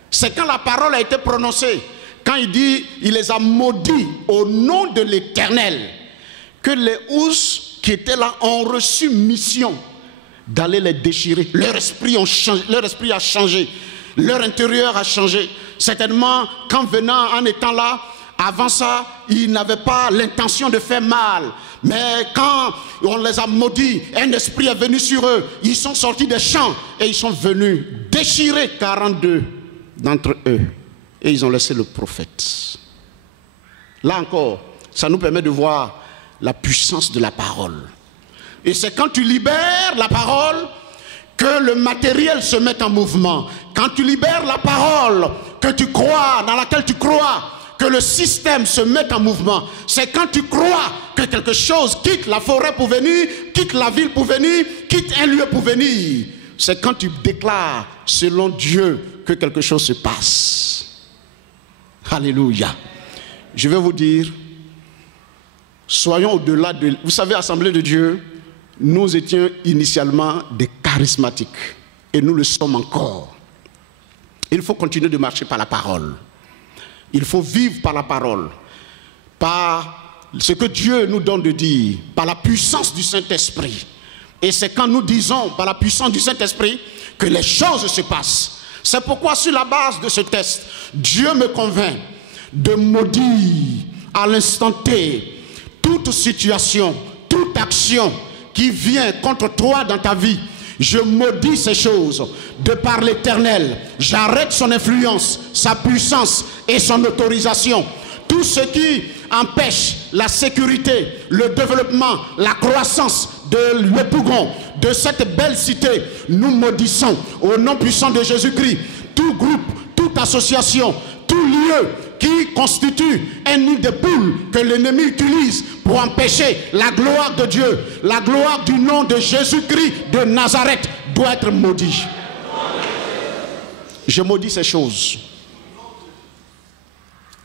C'est quand la parole a été prononcée, quand il dit, il les a maudits au nom de l'Éternel, que les ours qui étaient là ont reçu mission d'aller les déchirer. Leur esprit a changé. Leur intérieur a changé. Certainement, en étant là, avant ça, ils n'avaient pas l'intention de faire mal. Mais quand on les a maudits, un esprit est venu sur eux. Ils sont sortis des champs et ils sont venus déchirer 42 d'entre eux. Et ils ont laissé le prophète. Là encore, ça nous permet de voir la puissance de la parole. Et c'est quand tu libères la parole que le matériel se met en mouvement. Quand tu libères la parole que tu crois, dans laquelle tu crois, que le système se met en mouvement. C'est quand tu crois que quelque chose quitte la forêt pour venir, quitte la ville pour venir, quitte un lieu pour venir. C'est quand tu déclares selon Dieu que quelque chose se passe. Alléluia. Je vais vous dire, soyons au-delà de... Vous savez, Assemblée de Dieu, nous étions initialement des charismatiques. Et nous le sommes encore. Il faut continuer de marcher par la parole. Il faut vivre par la parole. Par ce que Dieu nous donne de dire. Par la puissance du Saint-Esprit. Et c'est quand nous disons, par la puissance du Saint-Esprit, que les choses se passent. C'est pourquoi, sur la base de ce texte, Dieu me convainc de maudire à l'instant T toute situation, toute action qui vient contre toi dans ta vie. Je maudis ces choses de par l'Éternel. J'arrête son influence, sa puissance et son autorisation. Tout ce qui empêche la sécurité, le développement, la croissance de l'Épougon, de cette belle cité, nous maudissons au nom puissant de Jésus-Christ. Tout groupe, toute association, tout lieu qui constitue un nid de poules que l'ennemi utilise pour empêcher la gloire de Dieu, la gloire du nom de Jésus-Christ de Nazareth doit être maudit. Je maudis ces choses.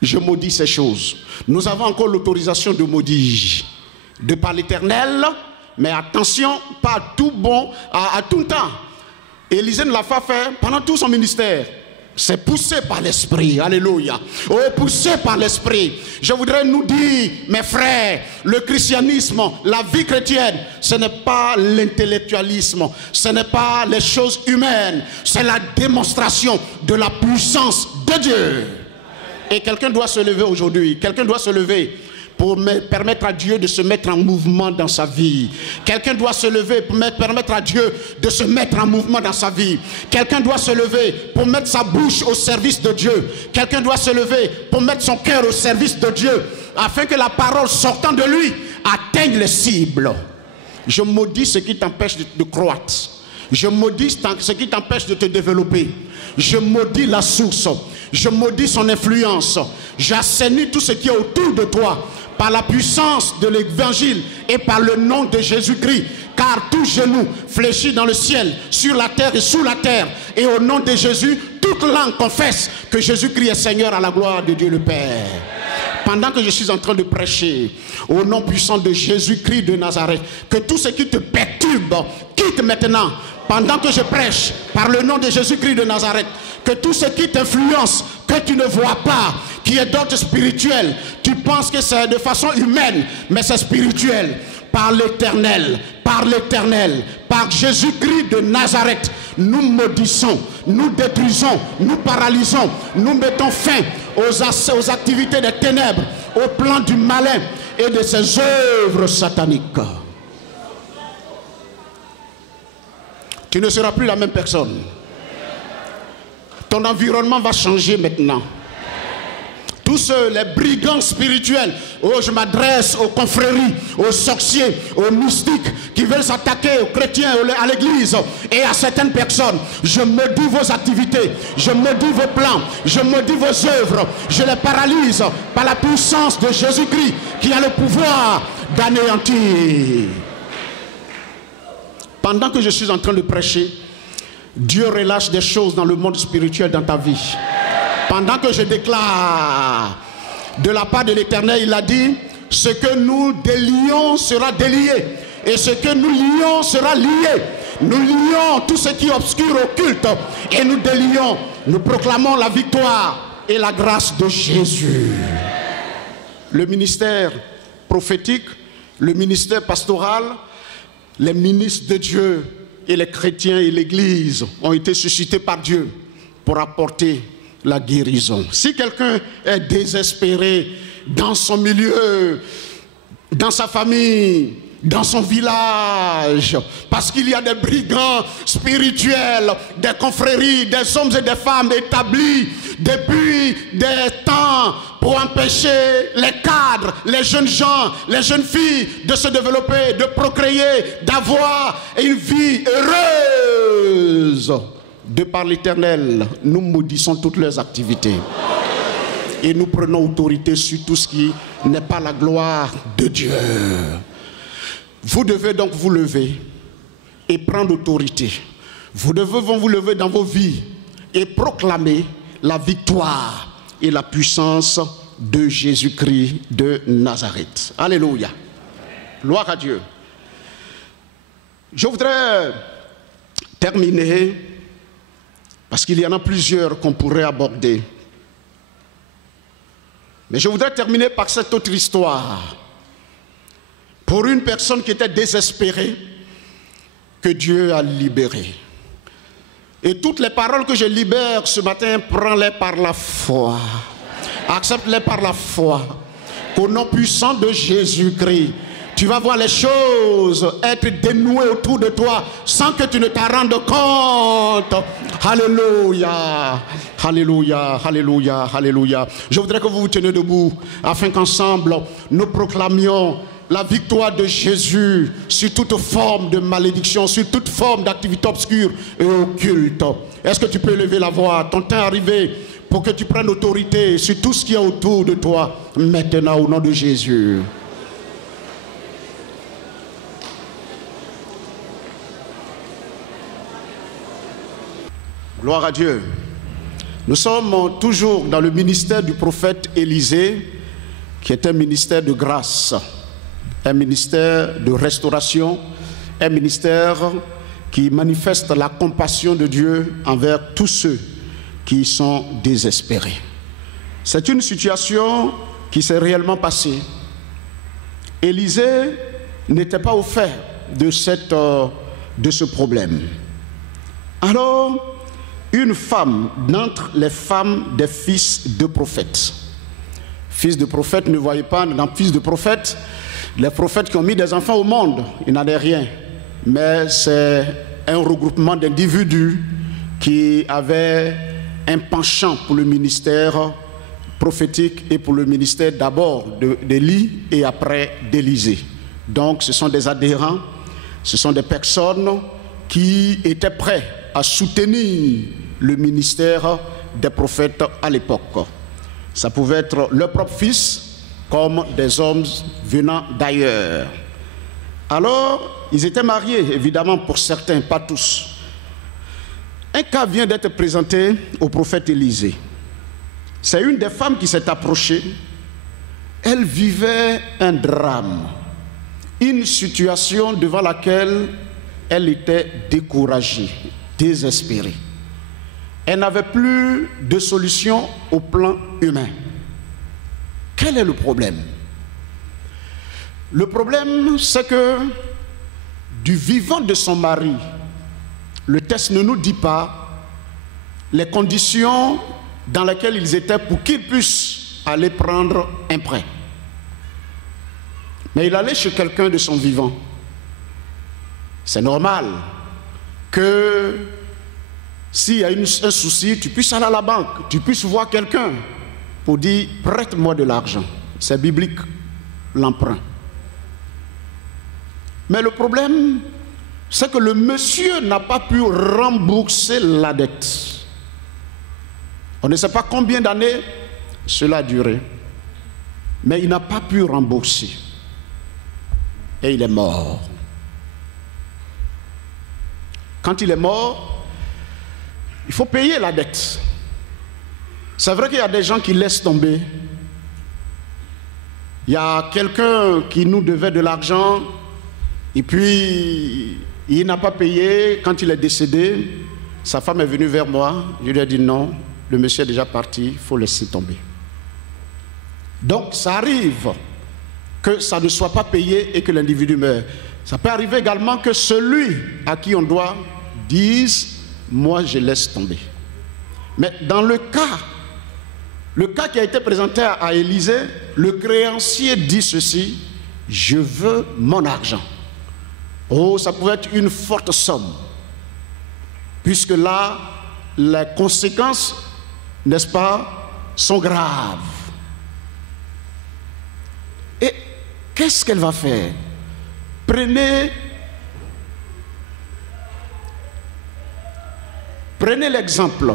Je maudis ces choses. Nous avons encore l'autorisation de maudire de par l'Éternel, mais attention, pas à tout bon, à tout temps. Élisée ne l'a pas fait pendant tout son ministère. C'est poussé par l'Esprit, alléluia. Oh, poussé par l'Esprit. Je voudrais nous dire, mes frères, le christianisme, la vie chrétienne, ce n'est pas l'intellectualisme, ce n'est pas les choses humaines, c'est la démonstration de la puissance de Dieu. Et quelqu'un doit se lever aujourd'hui, quelqu'un doit se lever pour permettre à Dieu de se mettre en mouvement dans sa vie. Quelqu'un doit se lever pour permettre à Dieu de se mettre en mouvement dans sa vie. Quelqu'un doit se lever pour mettre sa bouche au service de Dieu. Quelqu'un doit se lever pour mettre son cœur au service de Dieu, afin que la parole sortant de lui atteigne les cibles. Je maudis ce qui t'empêche de croître. Je maudis ce qui t'empêche de te développer. Je maudis la source. Je maudis son influence. J'assainis tout ce qui est autour de toi par la puissance de l'évangile et par le nom de Jésus-Christ. Car tout genou fléchit dans le ciel, sur la terre et sous la terre. Et au nom de Jésus, toute langue confesse que Jésus-Christ est Seigneur à la gloire de Dieu le Père. Pendant que je suis en train de prêcher au nom puissant de Jésus-Christ de Nazareth, que tout ce qui te perturbe quitte maintenant. Pendant que je prêche par le nom de Jésus-Christ de Nazareth, que tout ce qui t'influence, que tu ne vois pas, qui est d'ordre spirituel, tu penses que c'est de façon humaine, mais c'est spirituel. Par l'Éternel, par Jésus-Christ de Nazareth, nous maudissons, nous détruisons, nous paralysons, nous mettons fin aux activités des ténèbres, au plan du malin et de ses œuvres sataniques. Tu ne seras plus la même personne. Ton environnement va changer maintenant. Tous ceux, les brigands spirituels, oh, je m'adresse aux confréries, aux sorciers, aux mystiques qui veulent s'attaquer aux chrétiens, à l'église et à certaines personnes. Je maudis vos activités, je maudis vos plans, je maudis vos œuvres, je les paralyse par la puissance de Jésus-Christ qui a le pouvoir d'anéantir. Pendant que je suis en train de prêcher, Dieu relâche des choses dans le monde spirituel dans ta vie. Pendant que je déclare de la part de l'Éternel, il a dit, ce que nous délions sera délié, et ce que nous lions sera lié. Nous lions tout ce qui est obscur, occulte, et nous délions, nous proclamons la victoire et la grâce de Jésus. Le ministère prophétique, le ministère pastoral, les ministres de Dieu et les chrétiens et l'Église ont été suscités par Dieu pour apporter la guérison. Si quelqu'un est désespéré dans son milieu, dans sa famille, dans son village, parce qu'il y a des brigands spirituels, des confréries, des hommes et des femmes établis depuis des temps pour empêcher les cadres, les jeunes gens, les jeunes filles de se développer, de procréer, d'avoir une vie heureuse. De par l'Éternel, nous maudissons toutes leurs activités. Et nous prenons autorité sur tout ce qui n'est pas la gloire de Dieu. Vous devez donc vous lever et prendre autorité. Vous devez vous lever dans vos vies et proclamer la victoire et la puissance de Jésus-Christ de Nazareth. Alléluia. Gloire à Dieu. Je voudrais terminer, parce qu'il y en a plusieurs qu'on pourrait aborder. Mais je voudrais terminer par cette autre histoire. Pour une personne qui était désespérée, que Dieu a libérée. Et toutes les paroles que je libère ce matin, prends-les par la foi. Accepte-les par la foi. Au nom puissant de Jésus-Christ, tu vas voir les choses être dénouées autour de toi sans que tu ne t'en rendes compte. Alléluia, alléluia, alléluia, alléluia. Je voudrais que vous vous teniez debout afin qu'ensemble nous proclamions la victoire de Jésus sur toute forme de malédiction, sur toute forme d'activité obscure et occulte. Est-ce que tu peux lever la voix? Ton temps est arrivé pour que tu prennes autorité sur tout ce qui est autour de toi maintenant au nom de Jésus. Gloire à Dieu. Nous sommes toujours dans le ministère du prophète Élisée, qui est un ministère de grâce, un ministère de restauration, un ministère qui manifeste la compassion de Dieu envers tous ceux qui sont désespérés. C'est une situation qui s'est réellement passée. Élisée n'était pas au fait de ce problème. Alors, une femme d'entre les femmes des fils de prophètes. Fils de prophète, ne voyez pas dans fils de prophète les prophètes qui ont mis des enfants au monde. Il n'en est rien. Mais c'est un regroupement d'individus qui avaient un penchant pour le ministère prophétique et pour le ministère d'abord d'Élie et après d'Élisée. Donc ce sont des adhérents, ce sont des personnes qui étaient prêts à soutenir le ministère des prophètes à l'époque. Ça pouvait être leur propre fils, comme des hommes venant d'ailleurs. Alors, ils étaient mariés, évidemment, pour certains, pas tous. Un cas vient d'être présenté au prophète Élisée. C'est une des femmes qui s'est approchée. Elle vivait un drame, une situation devant laquelle elle était découragée, désespérée. Elle n'avait plus de solution au plan humain. Quel est le problème? Le problème, c'est que du vivant de son mari, le texte ne nous dit pas les conditions dans lesquelles ils étaient pour qu'ils puissent aller prendre un prêt. Mais il allait chez quelqu'un de son vivant. C'est normal que s'il y a un souci, tu puisses aller à la banque, tu puisses voir quelqu'un pour dire « prête-moi de l'argent ». C'est biblique, l'emprunt. Mais le problème, c'est que le monsieur n'a pas pu rembourser la dette. On ne sait pas combien d'années cela a duré, mais il n'a pas pu rembourser. Et il est mort. Quand il est mort, il faut payer la dette. C'est vrai qu'il y a des gens qui laissent tomber. Il y a quelqu'un qui nous devait de l'argent et puis il n'a pas payé. Quand il est décédé, sa femme est venue vers moi. Je lui ai dit non, le monsieur est déjà parti, il faut laisser tomber. Donc ça arrive que ça ne soit pas payé et que l'individu meure. Ça peut arriver également que celui à qui on doit dise « moi je laisse tomber ». Mais dans le cas qui a été présenté à Élisée, le créancier dit ceci « je veux mon argent ». Oh, ça pouvait être une forte somme, puisque là, les conséquences, n'est-ce pas, sont graves. Et qu'est-ce qu'elle va faire? Prenez l'exemple.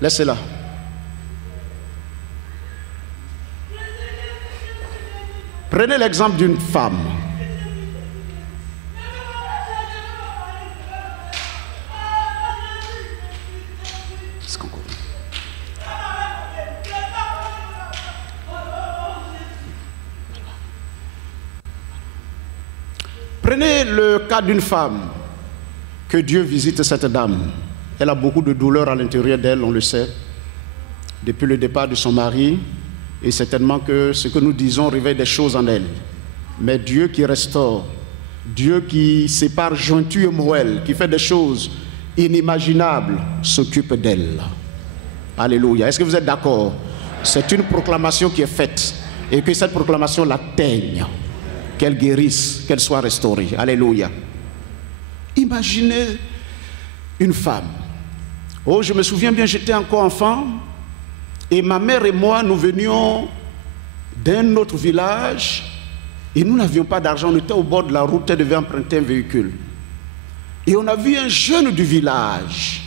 Laissez-la. Prenez l'exemple d'une femme. Prenez le cas d'une femme, que Dieu visite cette dame. Elle a beaucoup de douleur à l'intérieur d'elle, on le sait, depuis le départ de son mari, et certainement que ce que nous disons réveille des choses en elle. Mais Dieu qui restaure, Dieu qui sépare jointure et moelle, qui fait des choses inimaginables, s'occupe d'elle. Alléluia. Est-ce que vous êtes d'accord? C'est une proclamation qui est faite, et que cette proclamation l'atteigne. Qu'elle guérisse, qu'elle soit restaurée. Alléluia. Imaginez une femme. Oh, je me souviens bien, j'étais encore enfant. Et ma mère et moi, nous venions d'un autre village. Et nous n'avions pas d'argent. On était au bord de la route et devions emprunter un véhicule. Et on a vu un jeune du village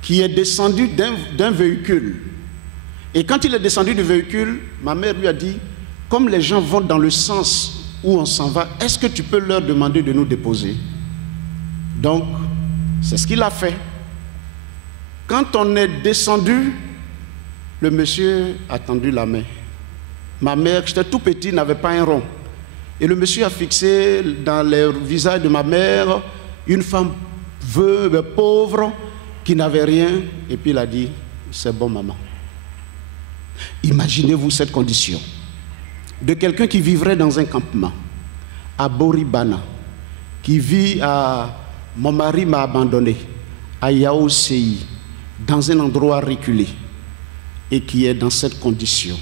qui est descendu d'un véhicule. Et quand il est descendu du véhicule, ma mère lui a dit, comme les gens vont dans le sens où on s'en va, est-ce que tu peux leur demander de nous déposer? Donc, c'est ce qu'il a fait. Quand on est descendu, le monsieur a tendu la main. Ma mère, j'étais tout petit, n'avait pas un rond. Et le monsieur a fixé dans le visage de ma mère une femme veuve, pauvre, qui n'avait rien. Et puis il a dit, c'est bon maman. Imaginez-vous cette condition de quelqu'un qui vivrait dans un campement à Boribana, qui vit à mon mari m'a abandonné, à Yaosei, dans un endroit reculé, et qui est dans cette condition.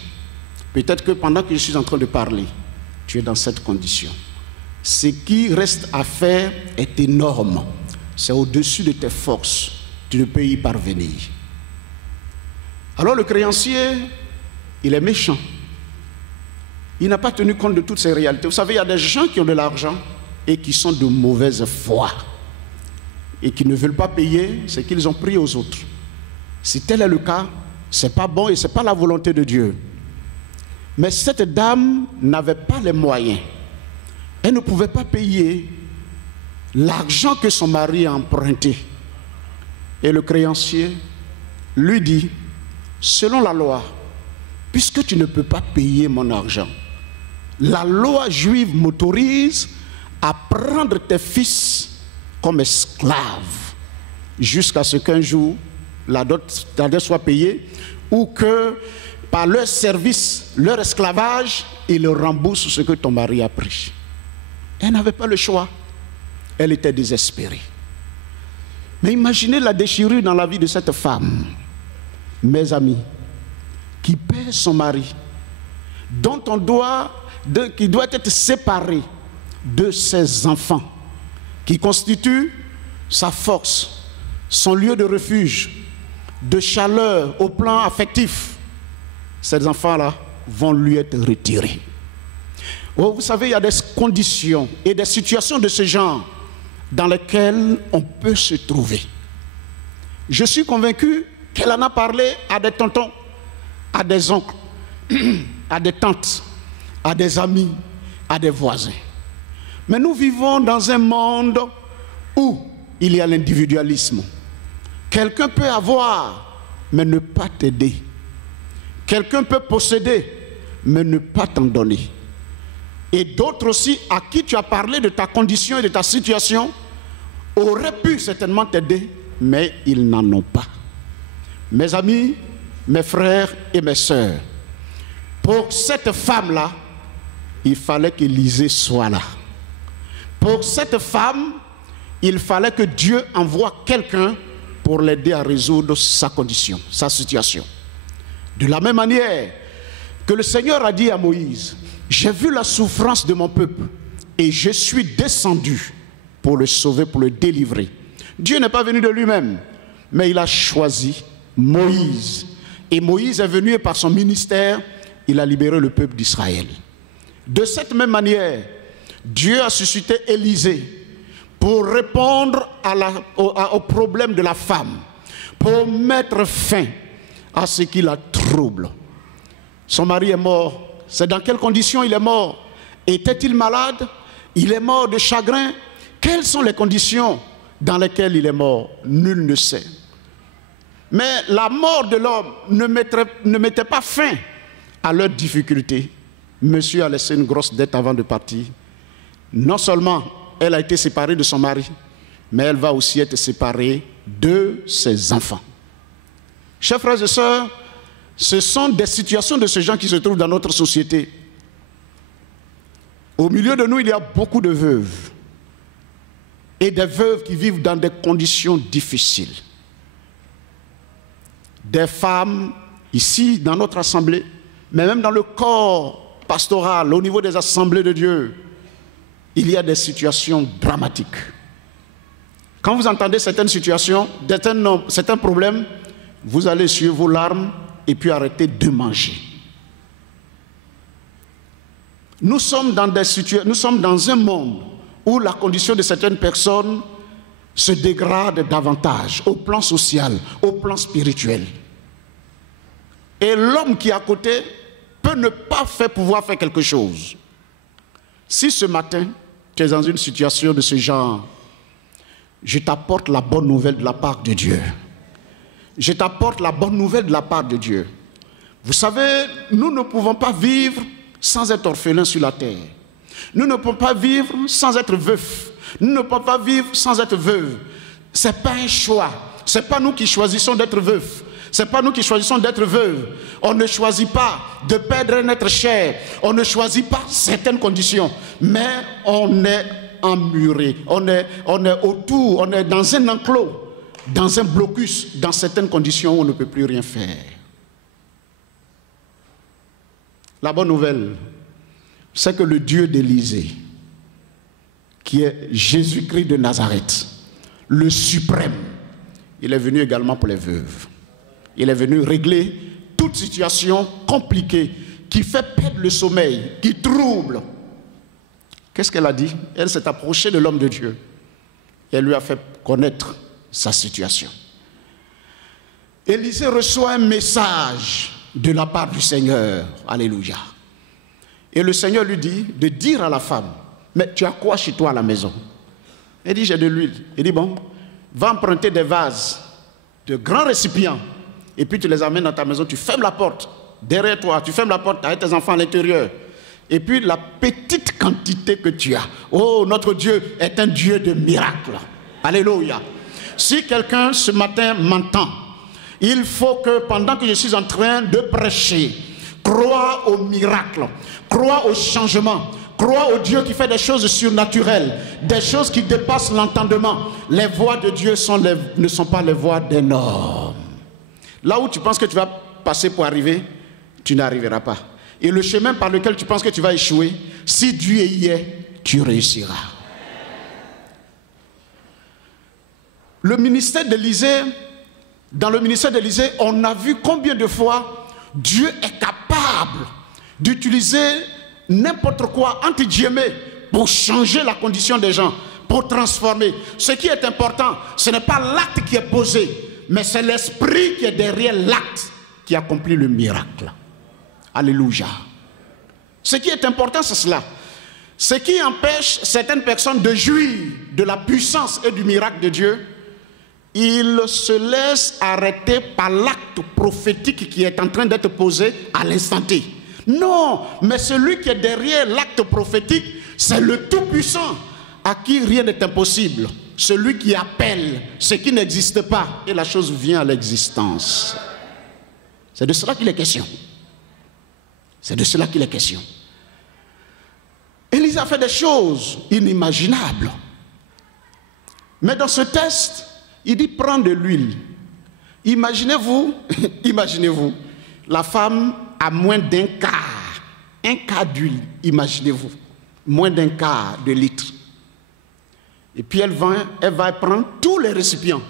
Peut-être que pendant que je suis en train de parler, tu es dans cette condition. Ce qui reste à faire est énorme. C'est au-dessus de tes forces. Tu ne peux y parvenir. Alors le créancier, il est méchant. Il n'a pas tenu compte de toutes ces réalités. Vous savez, il y a des gens qui ont de l'argent et qui sont de mauvaise foi. et qui ne veulent pas payer ce qu'ils ont pris aux autres. Si tel est le cas, ce n'est pas bon et ce n'est pas la volonté de Dieu. Mais cette dame n'avait pas les moyens. Elle ne pouvait pas payer l'argent que son mari a emprunté. Et le créancier lui dit, selon la loi, puisque tu ne peux pas payer mon argent, la loi juive m'autorise à prendre tes fils comme esclaves jusqu'à ce qu'un jour la dot soit payée ou que par leur service, leur esclavage, ils remboursent ce que ton mari a pris. Elle n'avait pas le choix. Elle était désespérée. Mais imaginez la déchirure dans la vie de cette femme, mes amis, qui perd son mari, qui doit être séparé de ses enfants, qui constituent sa force, son lieu de refuge, de chaleur au plan affectif. Ces enfants-là vont lui être retirés. Oh, vous savez, il y a des conditions et des situations de ce genre dans lesquelles on peut se trouver. Je suis convaincu qu'elle en a parlé à des tontons, à des oncles, à des tantes, à des amis, à des voisins. Mais nous vivons dans un monde où il y a l'individualisme. Quelqu'un peut avoir, mais ne pas t'aider. Quelqu'un peut posséder, mais ne pas t'en donner. Et d'autres aussi, à qui tu as parlé de ta condition et de ta situation, auraient pu certainement t'aider, mais ils n'en ont pas. Mes amis, mes frères et mes sœurs, pour cette femme-là, il fallait qu'Élisée soit là. Pour cette femme, il fallait que Dieu envoie quelqu'un pour l'aider à résoudre sa condition, sa situation. De la même manière que le Seigneur a dit à Moïse, j'ai vu la souffrance de mon peuple et je suis descendu pour le sauver, pour le délivrer. Dieu n'est pas venu de lui-même, mais il a choisi Moïse. Et Moïse est venu et par son ministère, il a libéré le peuple d'Israël. De cette même manière, Dieu a suscité Élisée pour répondre au problème de la femme, pour mettre fin à ce qui la trouble. Son mari est mort. C'est dans quelles conditions il est mort? Était-il malade? Il est mort de chagrin? Quelles sont les conditions dans lesquelles il est mort? Nul ne sait. Mais la mort de l'homme ne mettait pas fin à leurs difficultés. Monsieur a laissé une grosse dette avant de partir. Non seulement elle a été séparée de son mari, mais elle va aussi être séparée de ses enfants. Chers frères et sœurs, ce sont des situations de ce genre qui se trouvent dans notre société. Au milieu de nous, il y a beaucoup de veuves. Et des veuves qui vivent dans des conditions difficiles. Des femmes, ici, dans notre assemblée, mais même dans le corps pastoral, au niveau des assemblées de Dieu, il y a des situations dramatiques. Quand vous entendez certaines situations, certains problèmes, vous allez essuyer vos larmes et puis arrêter de manger. Nous sommes dans un monde où la condition de certaines personnes se dégrade davantage au plan social, au plan spirituel. Et l'homme qui est à côté peut ne pas pouvoir faire quelque chose. Si ce matin, tu es dans une situation de ce genre, je t'apporte la bonne nouvelle de la part de Dieu. Je t'apporte la bonne nouvelle de la part de Dieu. Vous savez, nous ne pouvons pas vivre sans être orphelins sur la terre. Nous ne pouvons pas vivre sans être veufs. Nous ne pouvons pas vivre sans être veuves. Ce n'est pas un choix. Ce n'est pas nous qui choisissons d'être veufs. Ce n'est pas nous qui choisissons d'être veuves. On ne choisit pas de perdre un être cher. On ne choisit pas certaines conditions. Mais on est emmuré. On est autour. On est dans un enclos, dans un blocus, dans certaines conditions où on ne peut plus rien faire. La bonne nouvelle, c'est que le Dieu d'Élisée, qui est Jésus-Christ de Nazareth, le suprême, il est venu également pour les veuves. Il est venu régler toute situation compliquée qui fait perdre le sommeil, qui trouble. Qu'est-ce qu'elle a dit? Elle s'est approchée de l'homme de Dieu. Et elle lui a fait connaître sa situation. Élisée reçoit un message de la part du Seigneur. Alléluia. Et le Seigneur lui dit de dire à la femme, mais tu as quoi chez toi à la maison? Elle dit, j'ai de l'huile. Il dit, bon, va emprunter des vases, de grands récipients, et puis tu les amènes dans ta maison, tu fermes la porte derrière toi, tu fermes la porte avec tes enfants à l'intérieur. Et puis la petite quantité que tu as. Oh, notre Dieu est un Dieu de miracles. Alléluia. Si quelqu'un ce matin m'entend, il faut que pendant que je suis en train de prêcher, crois au miracle, crois au changement, crois au Dieu qui fait des choses surnaturelles, des choses qui dépassent l'entendement. Les voies de Dieu ne sont pas les voies d'un homme. Là où tu penses que tu vas passer pour arriver, tu n'arriveras pas. Et le chemin par lequel tu penses que tu vas échouer, si Dieu y est, tu réussiras. Le ministère d'Élisée, dans le ministère d'Élisée, on a vu combien de fois Dieu est capable d'utiliser n'importe quoi, entre guillemets, pour changer la condition des gens, pour transformer. Ce qui est important, ce n'est pas l'acte qui est posé, mais c'est l'esprit qui est derrière l'acte qui accomplit le miracle. Alléluia. Ce qui est important, c'est cela. Ce qui empêche certaines personnes de jouir de la puissance et du miracle de Dieu, ils se laissent arrêter par l'acte prophétique qui est en train d'être posé à l'instant T. Non, mais celui qui est derrière l'acte prophétique, c'est le Tout-Puissant, à qui rien n'est impossible. Celui qui appelle ce qui n'existe pas, et la chose vient à l'existence. C'est de cela qu'il est question. C'est de cela qu'il est question. Élisée a fait des choses inimaginables. Mais dans ce texte, il dit prends de l'huile. Imaginez-vous, imaginez-vous, la femme a moins d'un quart d'huile, imaginez-vous, moins d'un quart de litre. Et puis elle va prendre tous les récipients.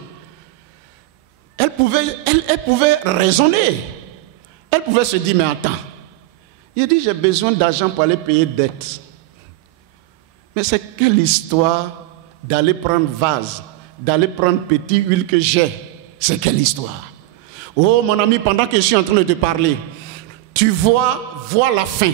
Elle pouvait raisonner. Elle pouvait se dire, mais attends, il dit, j'ai besoin d'argent pour aller payer dette. Mais c'est quelle histoire d'aller prendre vase, d'aller prendre petit huile que j'ai? C'est quelle histoire? Oh mon ami, pendant que je suis en train de te parler, tu vois la fin,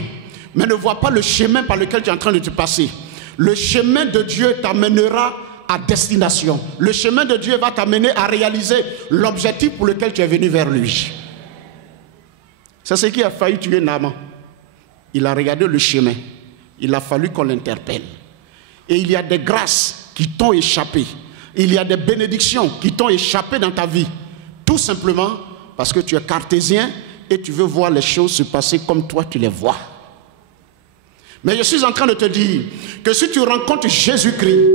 mais ne vois pas le chemin par lequel tu es en train de te passer. Le chemin de Dieu t'amènera à destination. Le chemin de Dieu va t'amener à réaliser l'objectif pour lequel tu es venu vers lui. C'est ce qui a failli tuer Naaman. Il a regardé le chemin. Il a fallu qu'on l'interpelle. Et il y a des grâces qui t'ont échappé. Il y a des bénédictions qui t'ont échappé dans ta vie. Tout simplement parce que tu es cartésien et tu veux voir les choses se passer comme toi tu les vois. Mais je suis en train de te dire que si tu rencontres Jésus-Christ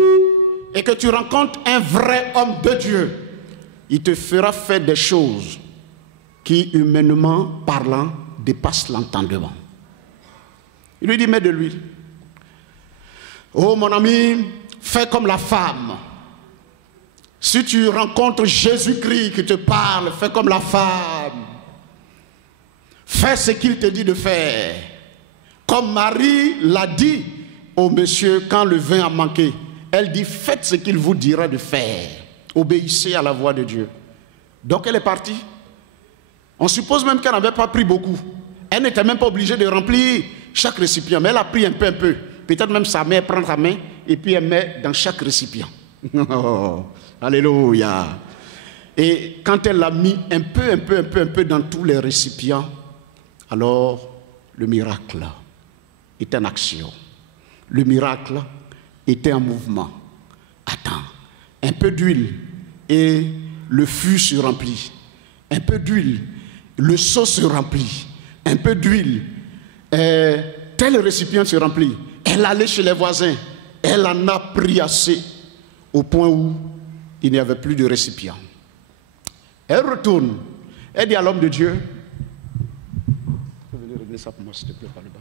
et que tu rencontres un vrai homme de Dieu, il te fera faire des choses qui, humainement parlant, dépassent l'entendement. Il lui dit, mets de l'huile. Oh mon ami, fais comme la femme. Si tu rencontres Jésus-Christ qui te parle, fais comme la femme. Fais ce qu'il te dit de faire. Comme Marie l'a dit au monsieur quand le vin a manqué. Elle dit, faites ce qu'il vous dira de faire. Obéissez à la voix de Dieu. Donc elle est partie. On suppose même qu'elle n'avait pas pris beaucoup. Elle n'était même pas obligée de remplir chaque récipient. Mais elle a pris un peu. Peut-être même sa mère prend sa main et puis elle met dans chaque récipient. Oh, alléluia. Et quand elle l'a mis un peu dans tous les récipients, alors le miracle était en action. Le miracle était en mouvement. Attends, un peu d'huile et le fût se remplit. Un peu d'huile, le seau se remplit. Un peu d'huile, tel récipient se remplit. Elle allait chez les voisins. Elle en a pris assez au point où il n'y avait plus de récipient. Elle retourne. Elle dit à l'homme de Dieu, venez régler ça pour moi s'il te plaît par le bas.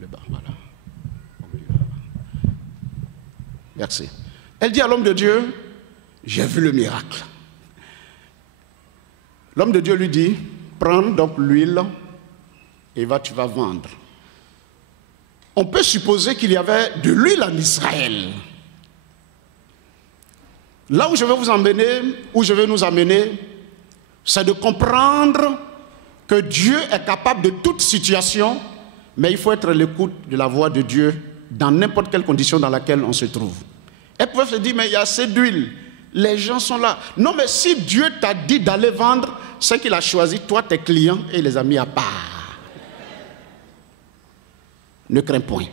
Le bas, voilà. Merci. Elle dit à l'homme de Dieu, j'ai vu le miracle. L'homme de Dieu lui dit, prends donc l'huile et tu vas vendre. On peut supposer qu'il y avait de l'huile en Israël. Là où je vais vous emmener, où je vais nous amener, c'est de comprendre que Dieu est capable de toute situation, mais il faut être à l'écoute de la voix de Dieu dans n'importe quelle condition dans laquelle on se trouve. Elles peuvent se dire, mais il y a assez d'huile, les gens sont là. Non, mais si Dieu t'a dit d'aller vendre, c'est qu'il a choisi toi, tes clients, et les a mis à part. Ne crains point.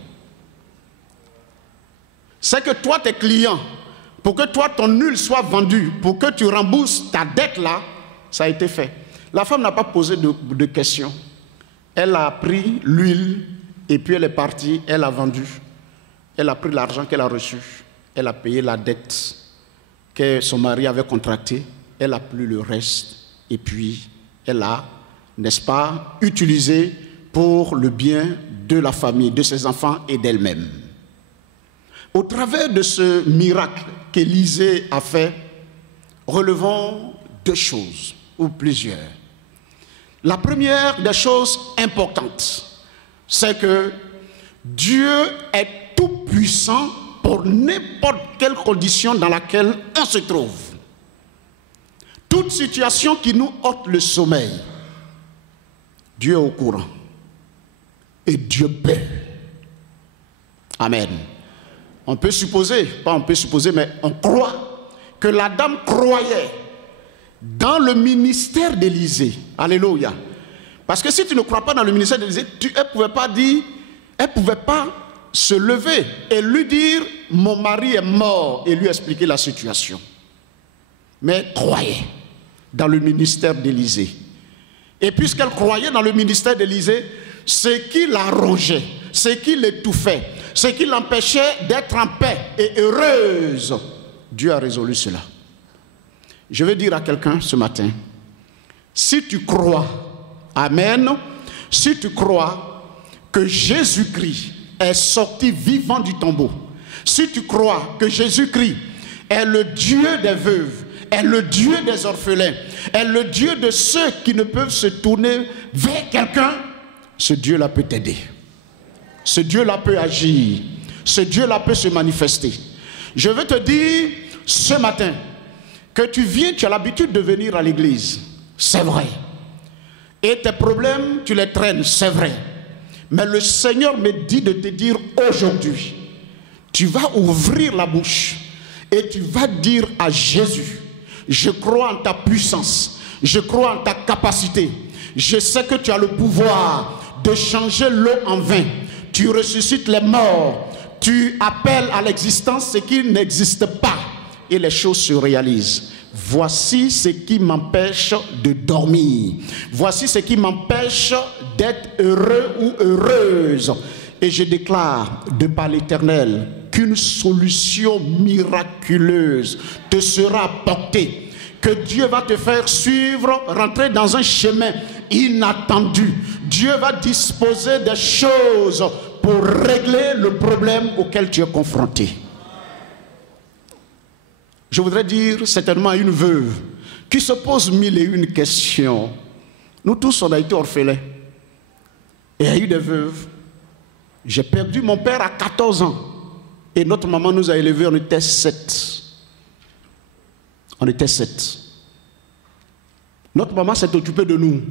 C'est que toi, tes clients, pour que toi, ton huile soit vendue, pour que tu rembourses ta dette là, ça a été fait. La femme n'a pas posé de questions. Elle a pris l'huile et puis elle est partie, elle a vendu. Elle a pris l'argent qu'elle a reçu. Elle a payé la dette que son mari avait contractée. Elle a pris le reste et puis elle a, n'est-ce pas, utilisé pour le bien de la famille, de ses enfants et d'elle-même. Au travers de ce miracle qu'Élisée a fait, relevons deux choses, ou plusieurs. La première des choses importantes, c'est que Dieu est tout puissant pour n'importe quelle condition dans laquelle on se trouve. Toute situation qui nous ôte le sommeil, Dieu est au courant. Et Dieu paie. Amen. On peut supposer, pas on peut supposer, mais on croit que la dame croyait dans le ministère d'Élisée. Alléluia. Parce que si tu ne crois pas dans le ministère d'Élisée, elle ne pouvait pas se lever et lui dire, mon mari est mort, et lui expliquer la situation. Mais elle croyait dans le ministère d'Élisée. Et puisqu'elle croyait dans le ministère d'Élisée, ce qui l'arrangeait, ce qui l'étouffait, ce qui l'empêchait d'être en paix et heureuse, Dieu a résolu cela. Je veux dire à quelqu'un ce matin, si tu crois, amen, si tu crois que Jésus-Christ est sorti vivant du tombeau, si tu crois que Jésus-Christ est le Dieu des veuves, est le Dieu des orphelins, est le Dieu de ceux qui ne peuvent se tourner vers quelqu'un, ce Dieu-là peut t'aider. Ce Dieu-là peut agir. Ce Dieu-là peut se manifester. Je veux te dire ce matin que tu as l'habitude de venir à l'église. C'est vrai. Et tes problèmes, tu les traînes, c'est vrai. Mais le Seigneur me dit de te dire aujourd'hui, tu vas ouvrir la bouche et tu vas dire à Jésus, je crois en ta puissance, je crois en ta capacité, je sais que tu as le pouvoir de changer l'eau en vin, tu ressuscites les morts, tu appelles à l'existence ce qui n'existe pas et les choses se réalisent. Voici ce qui m'empêche de dormir, voici ce qui m'empêche d'être heureux ou heureuse. Et je déclare de par l'Éternel qu'une solution miraculeuse te sera apportée, que Dieu va te faire suivre, rentrer dans un chemin inattendu. Dieu va disposer des choses pour régler le problème auquel tu es confronté. Je voudrais dire certainement à une veuve qui se pose mille et une questions. Nous tous, on a été orphelins. Et il y a eu des veuves. J'ai perdu mon père à 14 ans. Et notre maman nous a élevés, on était 7. On était 7. Notre maman s'est occupée de nous.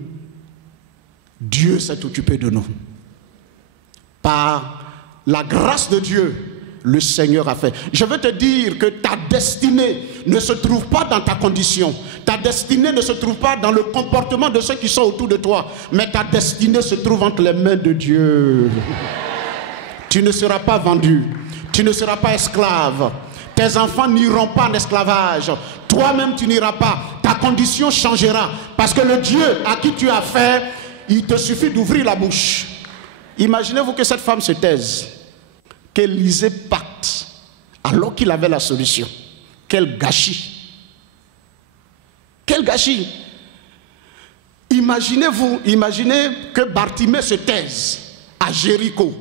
Dieu s'est occupé de nous. Par la grâce de Dieu, le Seigneur a fait. Je veux te dire que ta destinée ne se trouve pas dans ta condition. Ta destinée ne se trouve pas dans le comportement de ceux qui sont autour de toi. Mais ta destinée se trouve entre les mains de Dieu. Tu ne seras pas vendu. Tu ne seras pas esclave. Tes enfants n'iront pas en esclavage. Toi-même, tu n'iras pas. Ta condition changera. Parce que le Dieu à qui tu as affaire, il te suffit d'ouvrir la bouche. Imaginez-vous que cette femme se taise, qu'Élisée parte, alors qu'il avait la solution. Quel gâchis! Quel gâchis! Imaginez que Bartimée se taise à Jéricho,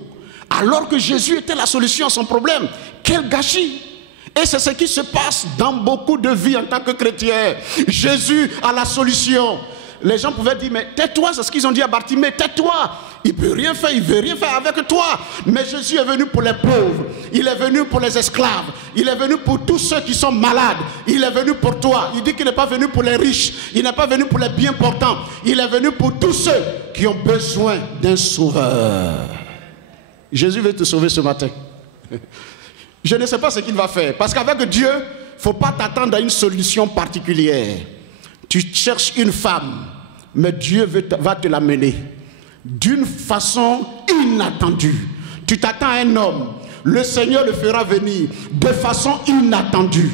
alors que Jésus était la solution à son problème. Quel gâchis! Et c'est ce qui se passe dans beaucoup de vies en tant que chrétien. Jésus a la solution. les gens pouvaient dire, mais tais-toi, c'est ce qu'ils ont dit à Bartimée, tais-toi. Il ne peut rien faire, il ne veut rien faire avec toi. Mais Jésus est venu pour les pauvres, il est venu pour les esclaves, il est venu pour tous ceux qui sont malades, il est venu pour toi. Il dit qu'il n'est pas venu pour les riches, il n'est pas venu pour les bien portants, il est venu pour tous ceux qui ont besoin d'un sauveur. Jésus veut te sauver ce matin. Je ne sais pas ce qu'il va faire, parce qu'avec Dieu, il ne faut pas t'attendre à une solution particulière. Tu cherches une femme, mais Dieu va te l'amener d'une façon inattendue. Tu t'attends à un homme, le Seigneur le fera venir de façon inattendue.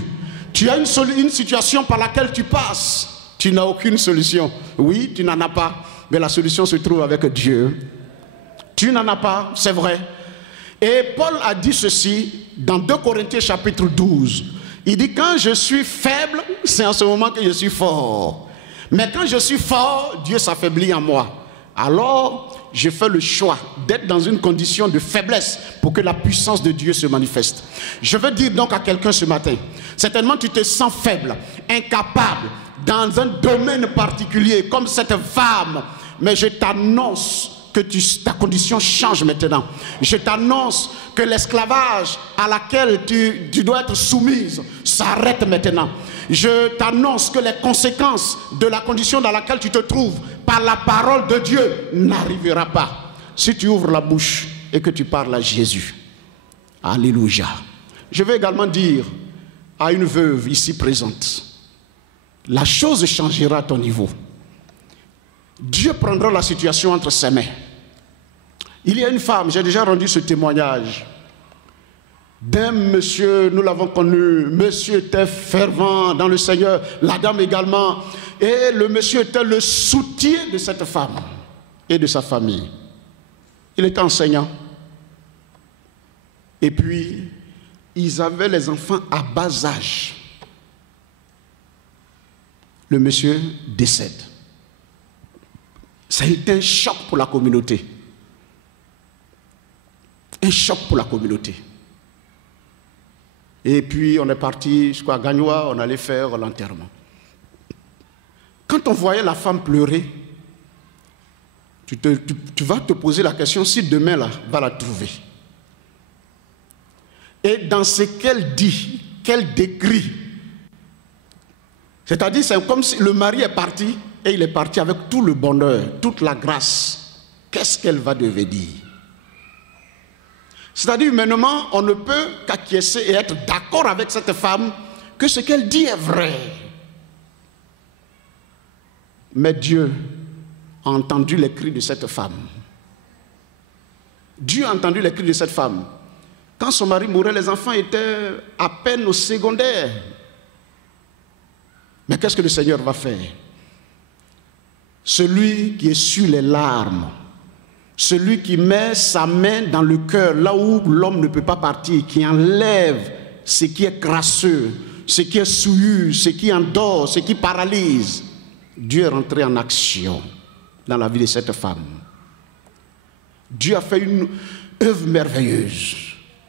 Tu as une situation par laquelle tu passes, tu n'as aucune solution. Oui, tu n'en as pas, mais la solution se trouve avec Dieu. Tu n'en as pas, c'est vrai. Et Paul a dit ceci dans 2 Corinthiens chapitre 12. Il dit, quand je suis faible, c'est en ce moment que je suis fort. Mais quand je suis fort, Dieu s'affaiblit en moi. Alors, je fais le choix d'être dans une condition de faiblesse pour que la puissance de Dieu se manifeste. Je veux dire donc à quelqu'un ce matin, certainement tu te sens faible, incapable, dans un domaine particulier, comme cette femme. Mais je t'annonce que ta condition change maintenant. Je t'annonce que l'esclavage à laquelle tu dois être soumise s'arrête maintenant. Je t'annonce que les conséquences de la condition dans laquelle tu te trouves par la parole de Dieu n'arrivera pas. Si tu ouvres la bouche et que tu parles à Jésus. Alléluia. Je vais également dire à une veuve ici présente, la chose changera à ton niveau. Dieu prendra la situation entre ses mains. Il y a une femme, j'ai déjà rendu ce témoignage, d'un monsieur, nous l'avons connu, monsieur était fervent dans le Seigneur, la dame également, et le monsieur était le soutien de cette femme et de sa famille. Il était enseignant. Et puis, ils avaient les enfants à bas âge. Le monsieur décède. Ça a été un choc pour la communauté. Un choc pour la communauté. Et puis on est parti jusqu'à Gagnoa, on allait faire l'enterrement. Quand on voyait la femme pleurer, tu vas te poser la question si demain là, va la trouver. Et dans ce qu'elle dit, qu'elle décrit, c'est-à-dire c'est comme si le mari est parti et il est parti avec tout le bonheur, toute la grâce. Qu'est-ce qu'elle va devenir? C'est-à-dire, humainement, on ne peut qu'acquiescer et être d'accord avec cette femme que ce qu'elle dit est vrai. Mais Dieu a entendu les cris de cette femme. Dieu a entendu les cris de cette femme. Quand son mari mourait, les enfants étaient à peine au secondaire. Mais qu'est-ce que le Seigneur va faire? Celui qui essuie les larmes, celui qui met sa main dans le cœur, là où l'homme ne peut pas partir, qui enlève ce qui est crasseux, ce qui est souillure, ce qui endort, ce qui paralyse. Dieu est rentré en action dans la vie de cette femme. Dieu a fait une œuvre merveilleuse.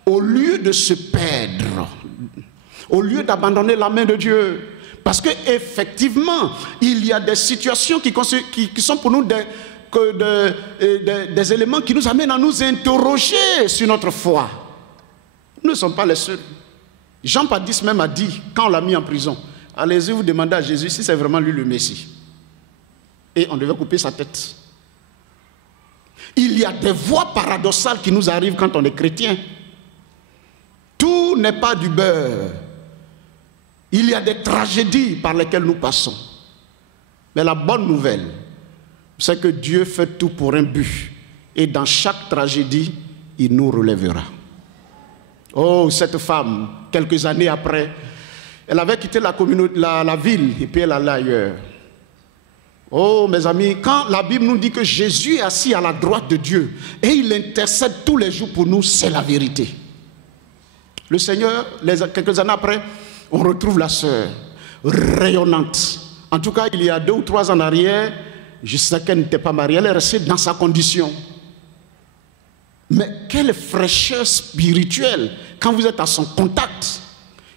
Au lieu de se perdre, au lieu d'abandonner la main de Dieu, parce qu'effectivement, il y a des situations qui sont pour nous des éléments qui nous amènent à nous interroger sur notre foi. Nous ne sommes pas les seuls. Jean-Baptiste même a dit, quand on l'a mis en prison, allez-y vous demandez à Jésus si c'est vraiment lui le Messie. Et on devait couper sa tête. Il y a des voies paradoxales qui nous arrivent quand on est chrétien. Tout n'est pas du beurre. Il y a des tragédies par lesquelles nous passons. Mais la bonne nouvelle, c'est que Dieu fait tout pour un but. Et dans chaque tragédie, il nous relèvera. Oh, cette femme, quelques années après, elle avait quitté la ville et puis elle allait ailleurs. Oh, mes amis, quand la Bible nous dit que Jésus est assis à la droite de Dieu et il intercède tous les jours pour nous, c'est la vérité. Le Seigneur, quelques années après, on retrouve la sœur rayonnante. En tout cas, il y a 2 ou 3 ans en arrière, je sais qu'elle n'était pas mariée, elle est restée dans sa condition. Mais quelle fraîcheur spirituelle quand vous êtes à son contact.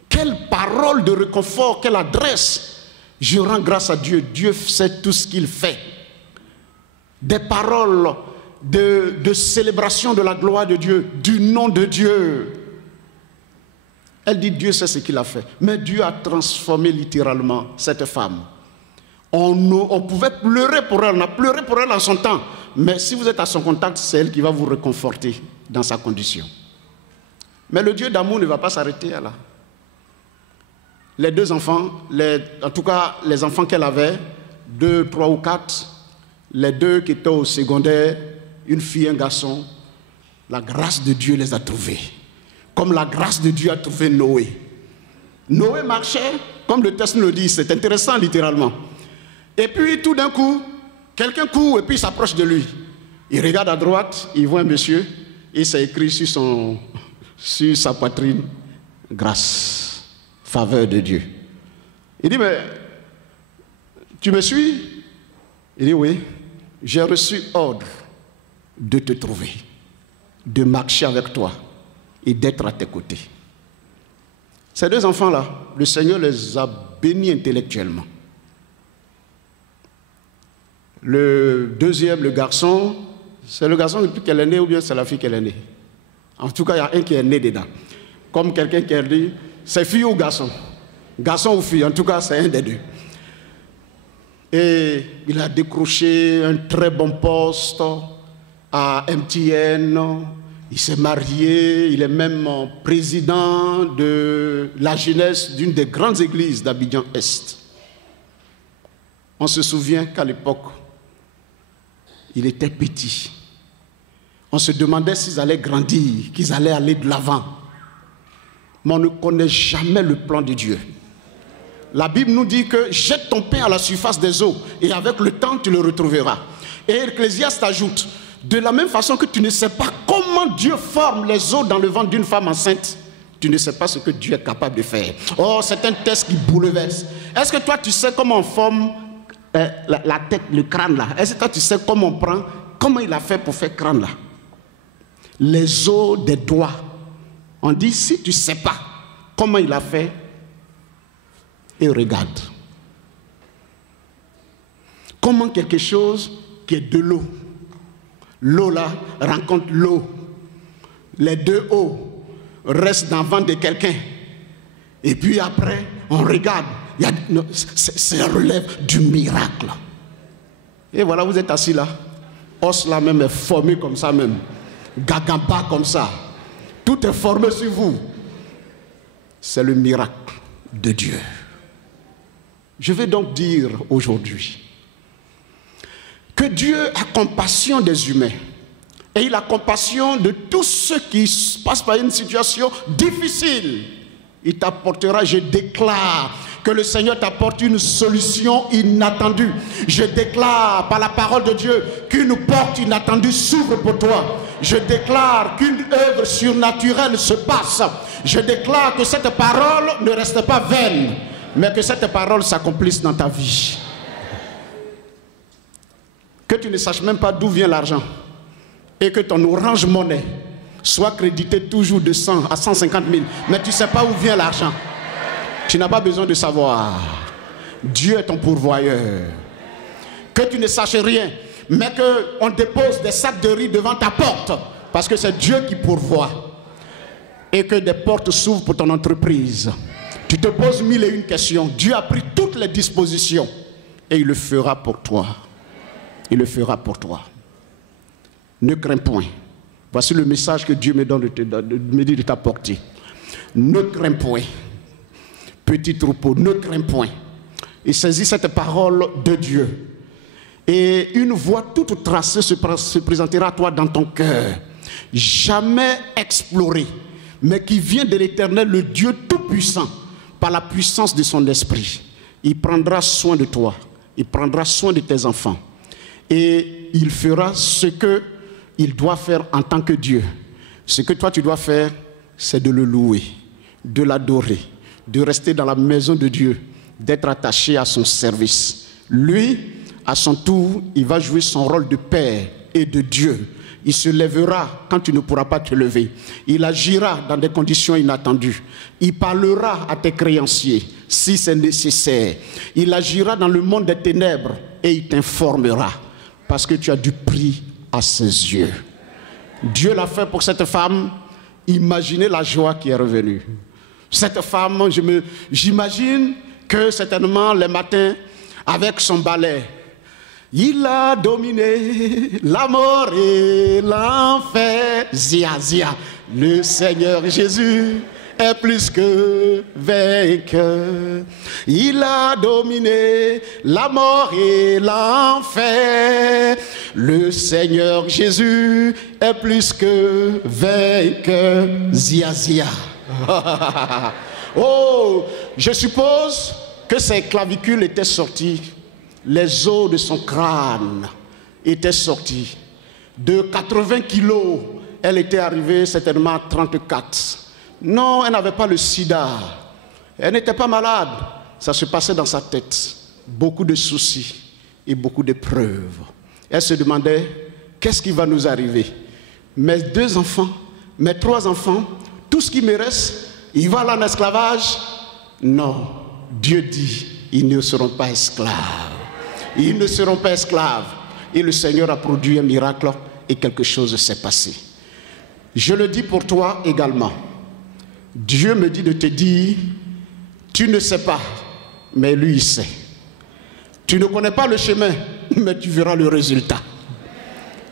Quelle parole de réconfort qu'elle adresse. Je rends grâce à Dieu. Dieu sait tout ce qu'il fait. Des paroles de célébration de la gloire de Dieu, du nom de Dieu. Elle dit Dieu sait ce qu'il a fait. Mais Dieu a transformé littéralement cette femme. On pouvait pleurer pour elle, on a pleuré pour elle en son temps. Mais si vous êtes à son contact, c'est elle qui va vous réconforter dans sa condition. Mais le Dieu d'amour ne va pas s'arrêter là. Les deux enfants, en tout cas les enfants qu'elle avait, 2, 3 ou 4, les deux qui étaient au secondaire, une fille, un garçon, la grâce de Dieu les a trouvés. Comme la grâce de Dieu a trouvé Noé. Noé marchait, comme le texte nous le dit, c'est intéressant littéralement. Et puis tout d'un coup, quelqu'un court et puis il s'approche de lui. Il regarde à droite, il voit un monsieur, et c'est écrit sur sa poitrine, grâce, faveur de Dieu. Il dit, mais tu me suis? Il dit, oui, j'ai reçu ordre de te trouver, de marcher avec toi et d'être à tes côtés. Ces deux enfants-là, le Seigneur les a bénis intellectuellement. Le deuxième, le garçon, c'est le garçon depuis qu'elle est née ou bien c'est la fille qu'elle est née. En tout cas, il y a un qui est né dedans. Comme quelqu'un qui a dit, c'est fille ou garçon? Garçon ou fille, en tout cas, c'est un des deux. Et il a décroché un très bon poste à MTN. Il s'est marié, il est même président de la jeunesse d'une des grandes églises d'Abidjan-Est. On se souvient qu'à l'époque, il était petit. On se demandait s'ils allaient grandir, qu'ils allaient aller de l'avant. Mais on ne connaît jamais le plan de Dieu. La Bible nous dit que jette ton pain à la surface des eaux et avec le temps tu le retrouveras. Et Ecclésiaste ajoute, de la même façon que tu ne sais pas comment Dieu forme les os dans le ventre d'une femme enceinte, tu ne sais pas ce que Dieu est capable de faire. Oh, c'est un test qui bouleverse. Est-ce que toi tu sais comment on forme la tête, le crâne là? Est-ce que toi tu sais comment on prend, comment il a fait pour faire crâne là? Les os des doigts. On dit si tu ne sais pas comment il a fait, et regarde. Comment quelque chose qui est de l'eau, l'eau là rencontre l'eau, les deux eaux restent dans le ventre de quelqu'un, et puis après on regarde, ça relève du miracle. Et voilà, vous êtes assis là, os là même est formé comme ça même, gagamba comme ça, tout est formé sur vous. C'est le miracle de Dieu. Je vais donc dire aujourd'hui que Dieu a compassion des humains et il a compassion de tous ceux qui passent par une situation difficile. Il t'apportera, je déclare que le Seigneur t'apporte une solution inattendue. Je déclare par la parole de Dieu qu'une porte inattendue s'ouvre pour toi. Je déclare qu'une œuvre surnaturelle se passe. Je déclare que cette parole ne reste pas vaine, mais que cette parole s'accomplisse dans ta vie. Que tu ne saches même pas d'où vient l'argent et que ton Orange Money soit crédité toujours de 100 à 150 000, mais tu ne sais pas où vient l'argent. Tu n'as pas besoin de savoir. Dieu est ton pourvoyeur. Que tu ne saches rien, mais qu'on dépose des sacs de riz devant ta porte, parce que c'est Dieu qui pourvoit. Et que des portes s'ouvrent pour ton entreprise. Tu te poses 1001 questions. Dieu a pris toutes les dispositions et il le fera pour toi. Il le fera pour toi. Ne crains point. Voici le message que Dieu me donne me dit de t'apporter. Ne crains point. Petit troupeau, ne crains point. Et saisis cette parole de Dieu. Et une voix toute tracée se présentera à toi dans ton cœur. Jamais explorée, mais qui vient de l'Éternel, le Dieu Tout-Puissant. Par la puissance de son esprit, il prendra soin de toi, il prendra soin de tes enfants et il fera ce qu'il doit faire en tant que Dieu. Ce que toi tu dois faire, c'est de le louer, de l'adorer, de rester dans la maison de Dieu, d'être attaché à son service. Lui, à son tour, il va jouer son rôle de père et de Dieu Il se lèvera quand tu ne pourras pas te lever. Il agira dans des conditions inattendues. Il parlera à tes créanciers si c'est nécessaire. Il agira dans le monde des ténèbres et il t'informera parce que tu as du prix à ses yeux. Dieu l'a fait pour cette femme. Imaginez la joie qui est revenue. Cette femme, j'imagine que certainement les matins, avec son balai, il a dominé la mort et l'enfer. Zia, zia, le Seigneur Jésus est plus que vainqueur. Il a dominé la mort et l'enfer. Le Seigneur Jésus est plus que vainqueur. Zia, zia. Oh, je suppose que ses clavicules étaient sorties. Les os de son crâne étaient sortis. De 80 kilos, elle était arrivée certainement à 34. Non, elle n'avait pas le sida. Elle n'était pas malade. Ça se passait dans sa tête. Beaucoup de soucis et beaucoup d'épreuves. Elle se demandait, qu'est-ce qui va nous arriver? Mes 2 enfants, mes 3 enfants, tout ce qui me reste, ils vont aller en esclavage? Non, Dieu dit, ils ne seront pas esclaves. Ils ne seront pas esclaves. Et le Seigneur a produit un miracle et quelque chose s'est passé. Je le dis pour toi également. Dieu me dit de te dire, tu ne sais pas, mais lui il sait. Tu ne connais pas le chemin, mais tu verras le résultat.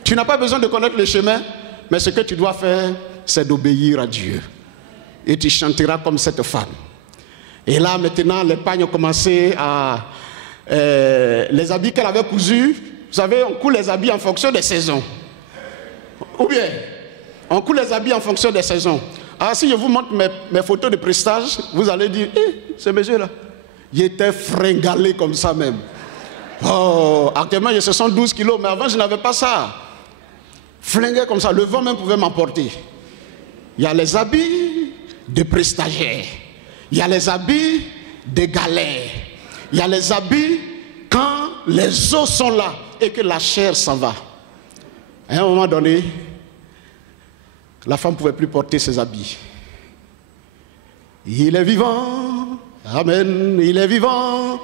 Tu n'as pas besoin de connaître le chemin, mais ce que tu dois faire, c'est d'obéir à Dieu. Et tu chanteras comme cette femme. Et là maintenant, les pagnes ont commencé à... les habits qu'elle avait cousus, vous savez, on coud les habits en fonction des saisons. Ou bien, on coud les habits en fonction des saisons. Alors si je vous montre mes photos de prestage, vous allez dire, ce monsieur-là, il était fringalé comme ça même. Oh, actuellement, j'ai 72 kilos, mais avant, je n'avais pas ça. Flingué comme ça, le vent même pouvait m'emporter. Il y a les habits de prestataires. Il y a les habits de galères. Il y a les habits quand les os sont là et que la chair s'en va. À un moment donné, la femme ne pouvait plus porter ses habits. Il est vivant, amen, il est vivant.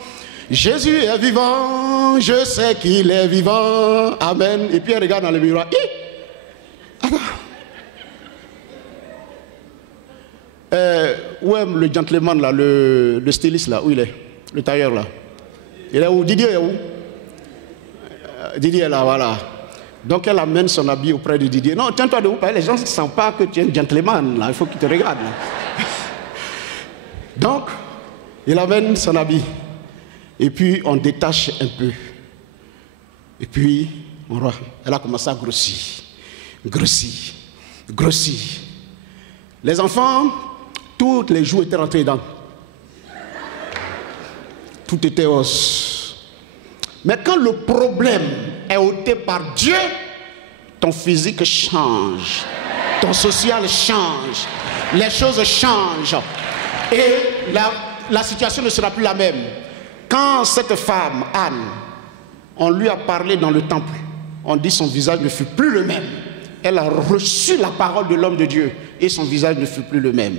Jésus est vivant, je sais qu'il est vivant, amen. Et puis elle regarde dans le miroir. Attends. Où est le gentleman là, le styliste là, où il est? Le tailleur là. Il est où? Didier est où? Didier est là, voilà. Donc elle amène son habit auprès de Didier. Non, tiens-toi debout, les gens ne sentent pas que tu es un gentleman là, il faut qu'ils te regardent là. Donc, il amène son habit. Et puis on détache un peu. Et puis, elle a commencé à grossir. Grossir. Grossir. Les enfants, tous les jours étaient rentrés dedans. Tout était os. Mais quand le problème est ôté par Dieu, ton physique change. Ton social change. Les choses changent. Et la situation ne sera plus la même. Quand cette femme, Anne, on lui a parlé dans le temple, on dit son visage ne fut plus le même. Elle a reçu la parole de l'homme de Dieu et son visage ne fut plus le même.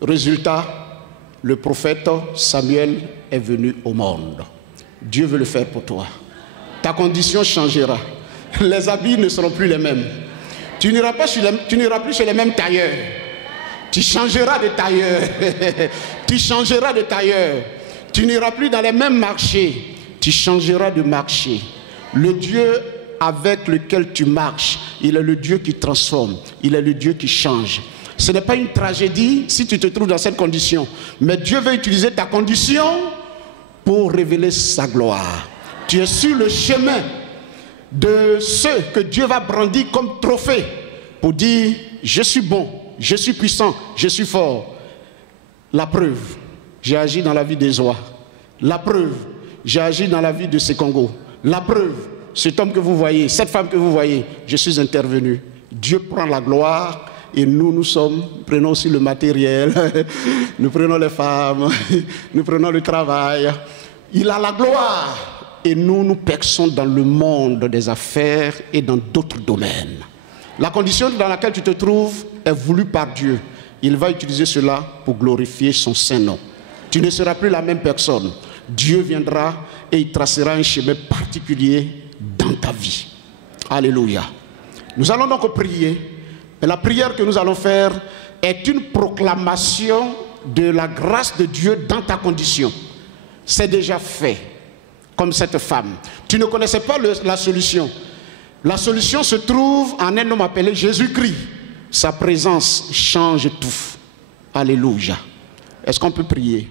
Résultat, le prophète Samuel est venu au monde. Dieu veut le faire pour toi. Ta condition changera. Les habits ne seront plus les mêmes. Tu n'iras plus chez les mêmes tailleurs. Tu changeras de tailleur. Tu changeras de tailleur. Tu n'iras plus dans les mêmes marchés. Tu changeras de marché. Le Dieu avec lequel tu marches, il est le Dieu qui transforme. Il est le Dieu qui change. Ce n'est pas une tragédie si tu te trouves dans cette condition. Mais Dieu veut utiliser ta condition pour révéler sa gloire. Tu es sur le chemin de ceux que Dieu va brandir comme trophée pour dire, je suis bon, je suis puissant, je suis fort. La preuve, j'ai agi dans la vie des oies. La preuve, j'ai agi dans la vie de ces Congos. La preuve, cet homme que vous voyez, cette femme que vous voyez, je suis intervenu. Dieu prend la gloire et nous prenons aussi le matériel, nous prenons les femmes, nous prenons le travail. Il a la gloire Et nous, nous perçons dans le monde des affaires et dans d'autres domaines. La condition dans laquelle tu te trouves est voulue par Dieu. Il va utiliser cela pour glorifier son Saint-Nom. Tu ne seras plus la même personne. Dieu viendra et il tracera un chemin particulier dans ta vie. Alléluia. Nous allons donc prier. Et la prière que nous allons faire est une proclamation de la grâce de Dieu dans ta condition. C'est déjà fait, comme cette femme. Tu ne connaissais pas la solution. La solution se trouve en un homme appelé Jésus-Christ. Sa présence change tout. Alléluia. Est-ce qu'on peut prier?